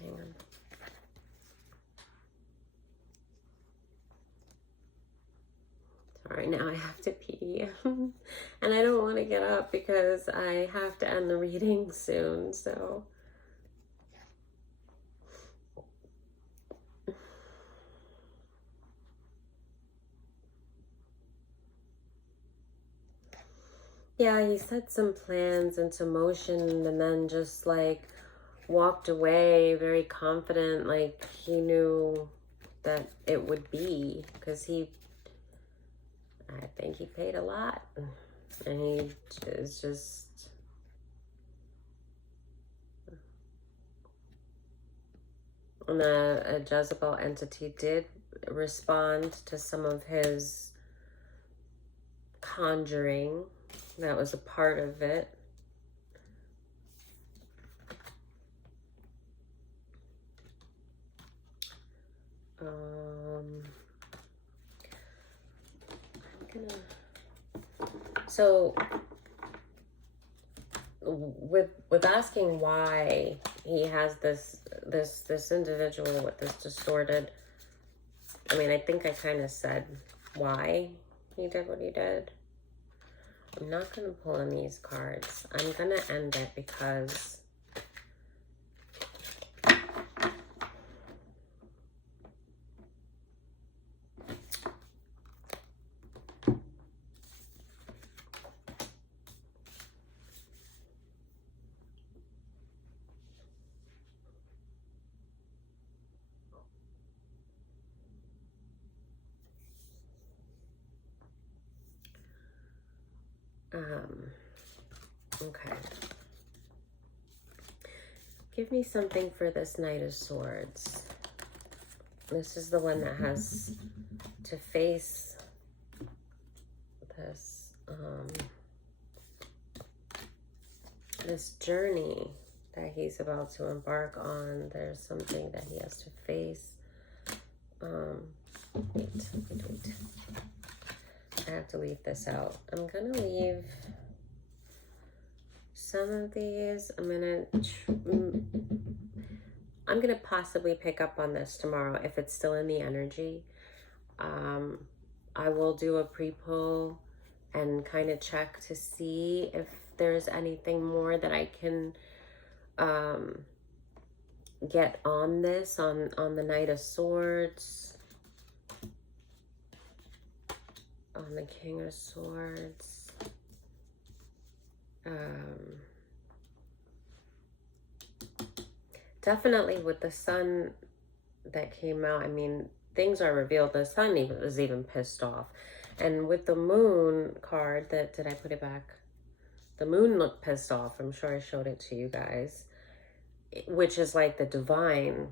Hang on. Sorry, now I have to pee. And I don't want to get up because I have to end the reading soon, so. Yeah, he set some plans into motion and then just like walked away very confident, like he knew that it would be, because I think he paid a lot, and he is just, and a Jezebel entity did respond to some of his conjuring. That was a part of it. So with asking why he has this individual with this distorted, I mean, I think I kind of said why he did what he did. I'm not going to pull in these cards. I'm going to end it because okay. Give me something for this Knight of Swords. This is the one that has to face this, this journey that he's about to embark on. There's something that he has to face. Wait. I have to leave this out. I'm gonna leave some of these. I'm gonna possibly pick up on this tomorrow if it's still in the energy. I will do a pre-pull and kind of check to see if there's anything more that I can get on this, on the Knight of Swords, on the King of Swords. Definitely with the Sun that came out, I mean, things are revealed. The Sun was even pissed off. And with the Moon card, did I put it back? The Moon looked pissed off. I'm sure I showed it to you guys, which is like the divine.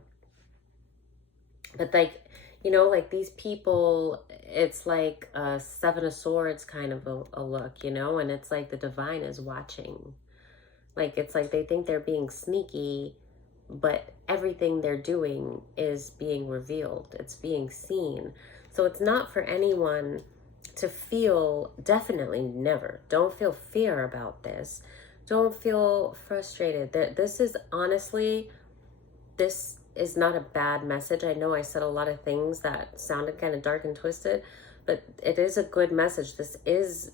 But like, you know, like these people, it's like a Seven of Swords kind of a look, you know, and it's like the divine is watching. Like, it's like they think they're being sneaky, but everything they're doing is being revealed. It's being seen. So it's not for anyone to feel, definitely never. Don't feel fear about this. Don't feel frustrated. This is honestly, this is not a bad message. I know I said a lot of things that sounded kind of dark and twisted, but it is a good message. This is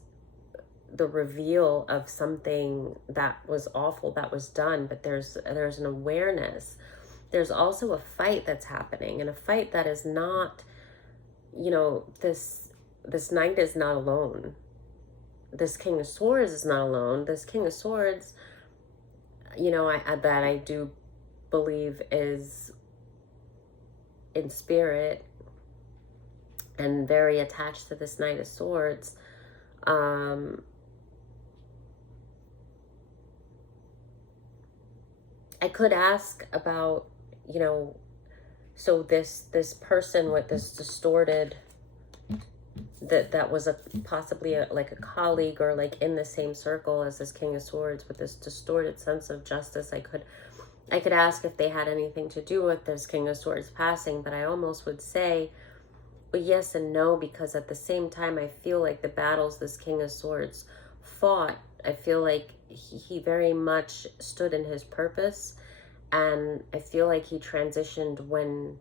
the reveal of something that was awful that was done, but there's an awareness. There's also a fight that's happening, and a fight that is not, you know, this knight is not alone. This King of Swords is not alone. This King of Swords, you know, that I do believe is in spirit and very attached to this Knight of Swords. I could ask about, you know, so this person with this distorted, that was possibly like a colleague or like in the same circle as this King of Swords with this distorted sense of justice. I could ask if they had anything to do with this King of Swords passing, but I almost would say, well, yes and no, because at the same time, I feel like the battles this King of Swords fought, I feel like he very much stood in his purpose, and I feel like he transitioned when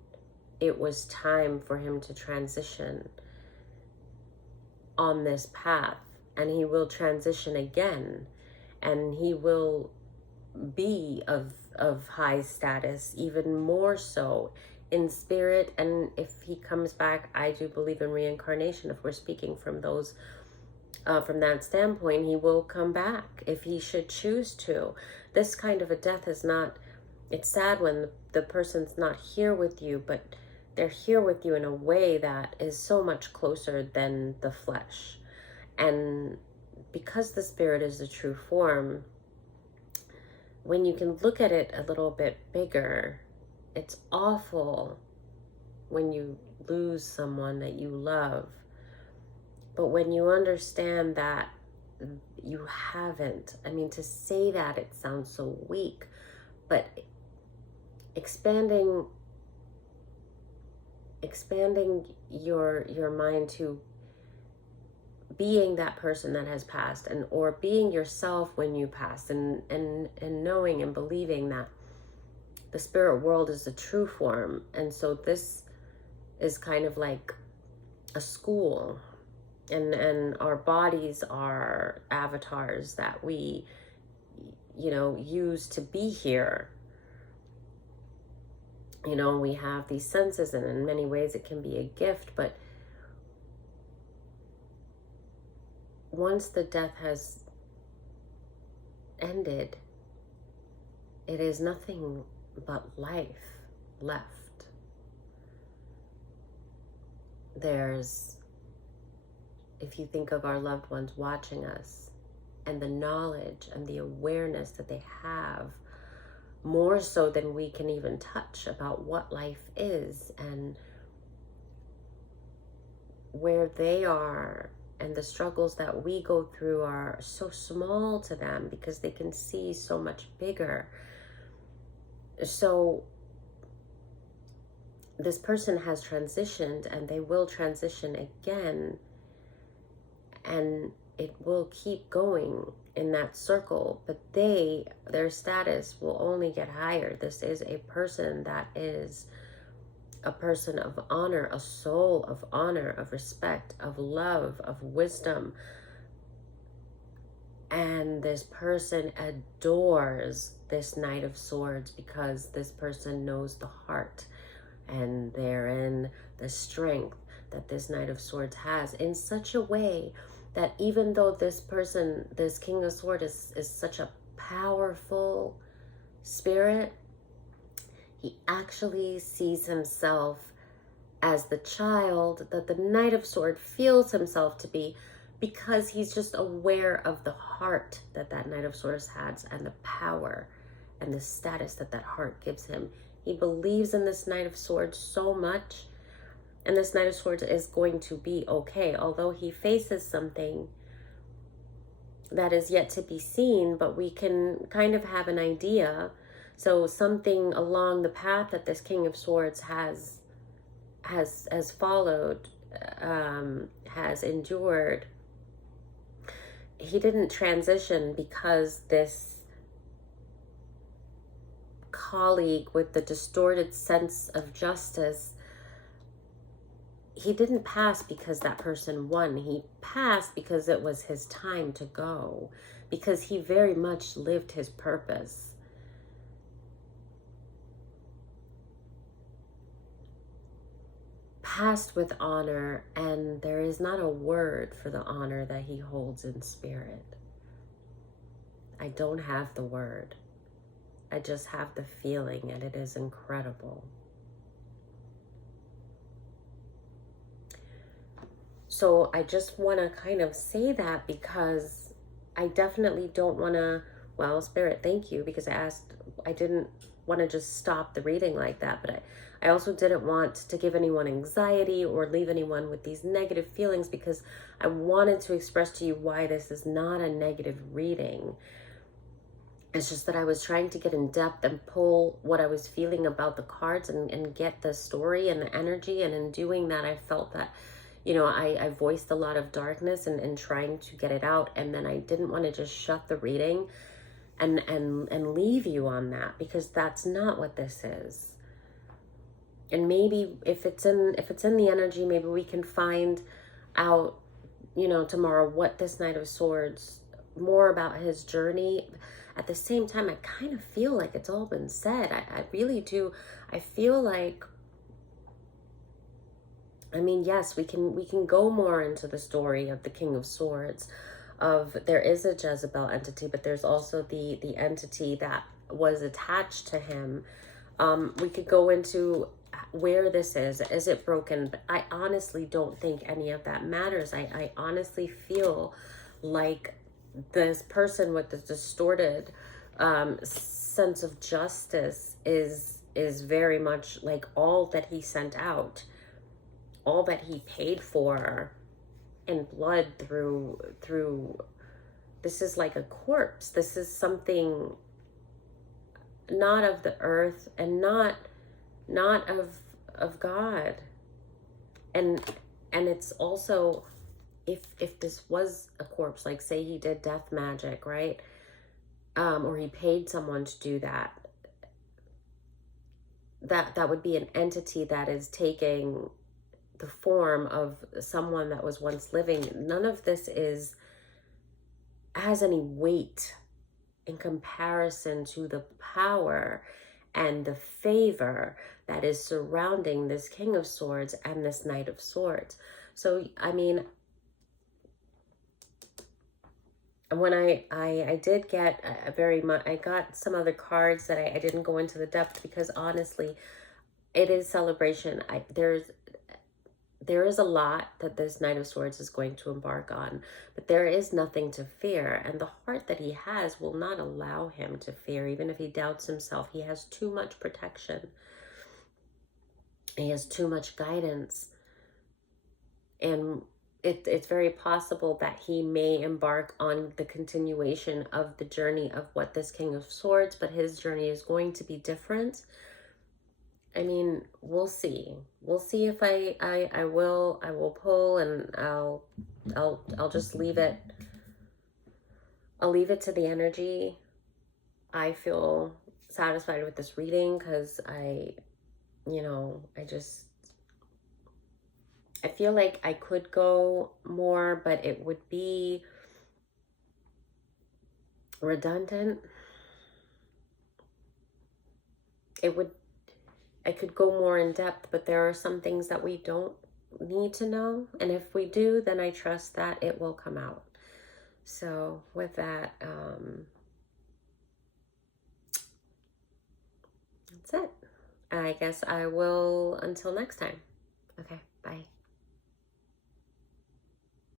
it was time for him to transition on this path, and he will transition again, and he will be of high status, even more so in spirit. And if he comes back, I do believe in reincarnation, if we're speaking from those from that standpoint, he will come back if he should choose to. This kind of a death is not, it's sad when the person's not here with you, but they're here with you in a way that is so much closer than the flesh. And because the spirit is the true form, when you can look at it a little bit bigger, it's awful when you lose someone that you love. But when you understand that you haven't, I mean, to say that, it sounds so weak, but expanding your mind to being that person that has passed, and or being yourself when you pass, and knowing and believing that the spirit world is the true form. And so this is kind of like a school, and our bodies are avatars that we, you know, use to be here. You know, we have these senses, and in many ways it can be a gift, but once the death has ended, it is nothing but life left. There's, if you think of our loved ones watching us, and the knowledge and the awareness that they have, more so than we can even touch, about what life is and where they are, and the struggles that we go through are so small to them because they can see so much bigger. So this person has transitioned, and they will transition again, and it will keep going in that circle, but their status will only get higher. This is a person that is a person of honor, a soul of honor, of respect, of love, of wisdom. And this person adores this Knight of Swords, because this person knows the heart, and therein the strength that this Knight of Swords has, in such a way that even though this person, this King of Swords, is such a powerful spirit, he actually sees himself as the child that the Knight of Swords feels himself to be, because he's just aware of the heart that that Knight of Swords has, and the power and the status that that heart gives him. He believes in this Knight of Swords so much, and this Knight of Swords is going to be okay, although he faces something that is yet to be seen, but we can kind of have an idea. So something along the path that this King of Swords has followed, has endured. He didn't transition because this colleague with the distorted sense of justice, he didn't pass because that person won. He passed because it was his time to go, because he very much lived his purpose. Passed with honor, and there is not a word for the honor that he holds in spirit. I don't have the word. I just have the feeling, and it is incredible. So I just want to kind of say that, because I definitely don't want to, well, Spirit, thank you, because I didn't want to just stop the reading like that, but I also didn't want to give anyone anxiety or leave anyone with these negative feelings, because I wanted to express to you why this is not a negative reading. It's just that I was trying to get in depth and pull what I was feeling about the cards, and get the story and the energy. And in doing that, I felt that, you know, I voiced a lot of darkness and trying to get it out. And then I didn't want to just shut the reading and leave you on that, because that's not what this is. And maybe if it's in the energy, maybe we can find out, you know, tomorrow what this Knight of Swords, more about his journey. At the same time, I kind of feel like it's all been said. I really do. I feel like I mean, yes, we can go more into the story of the King of Swords. Of there is a Jezebel entity, but there's also the entity that was attached to him. We could go into where this is. Is it broken? But I honestly don't think any of that matters. I honestly feel like this person with the distorted sense of justice is very much like all that he sent out, all that he paid for in blood through this is like a corpse. This is something not of the earth and not of God. And it's also, if this was a corpse, like say he did death magic, right? Or he paid someone to do that, that would be an entity that is taking the form of someone that was once living. None of this has any weight in comparison to the power and the favor that is surrounding this King of Swords and this Knight of Swords. So, I mean, when I did get a very much, I got some other cards that I didn't go into the depth, because honestly, it is celebration. There is a lot that this Knight of Swords is going to embark on, but there is nothing to fear. And the heart that he has will not allow him to fear. Even if he doubts himself, he has too much protection. He has too much guidance. And it's very possible that he may embark on the continuation of the journey of what this King of Swords, but his journey is going to be different. I mean, we'll see. We'll see if I will pull, and I'll just leave it. I'll leave it to the energy. I feel satisfied with this reading because I feel like I could go more, but it would be redundant. I could go more in depth, but there are some things that we don't need to know. And if we do, then I trust that it will come out. So with that, that's it. I guess I will, until next time. Okay, bye.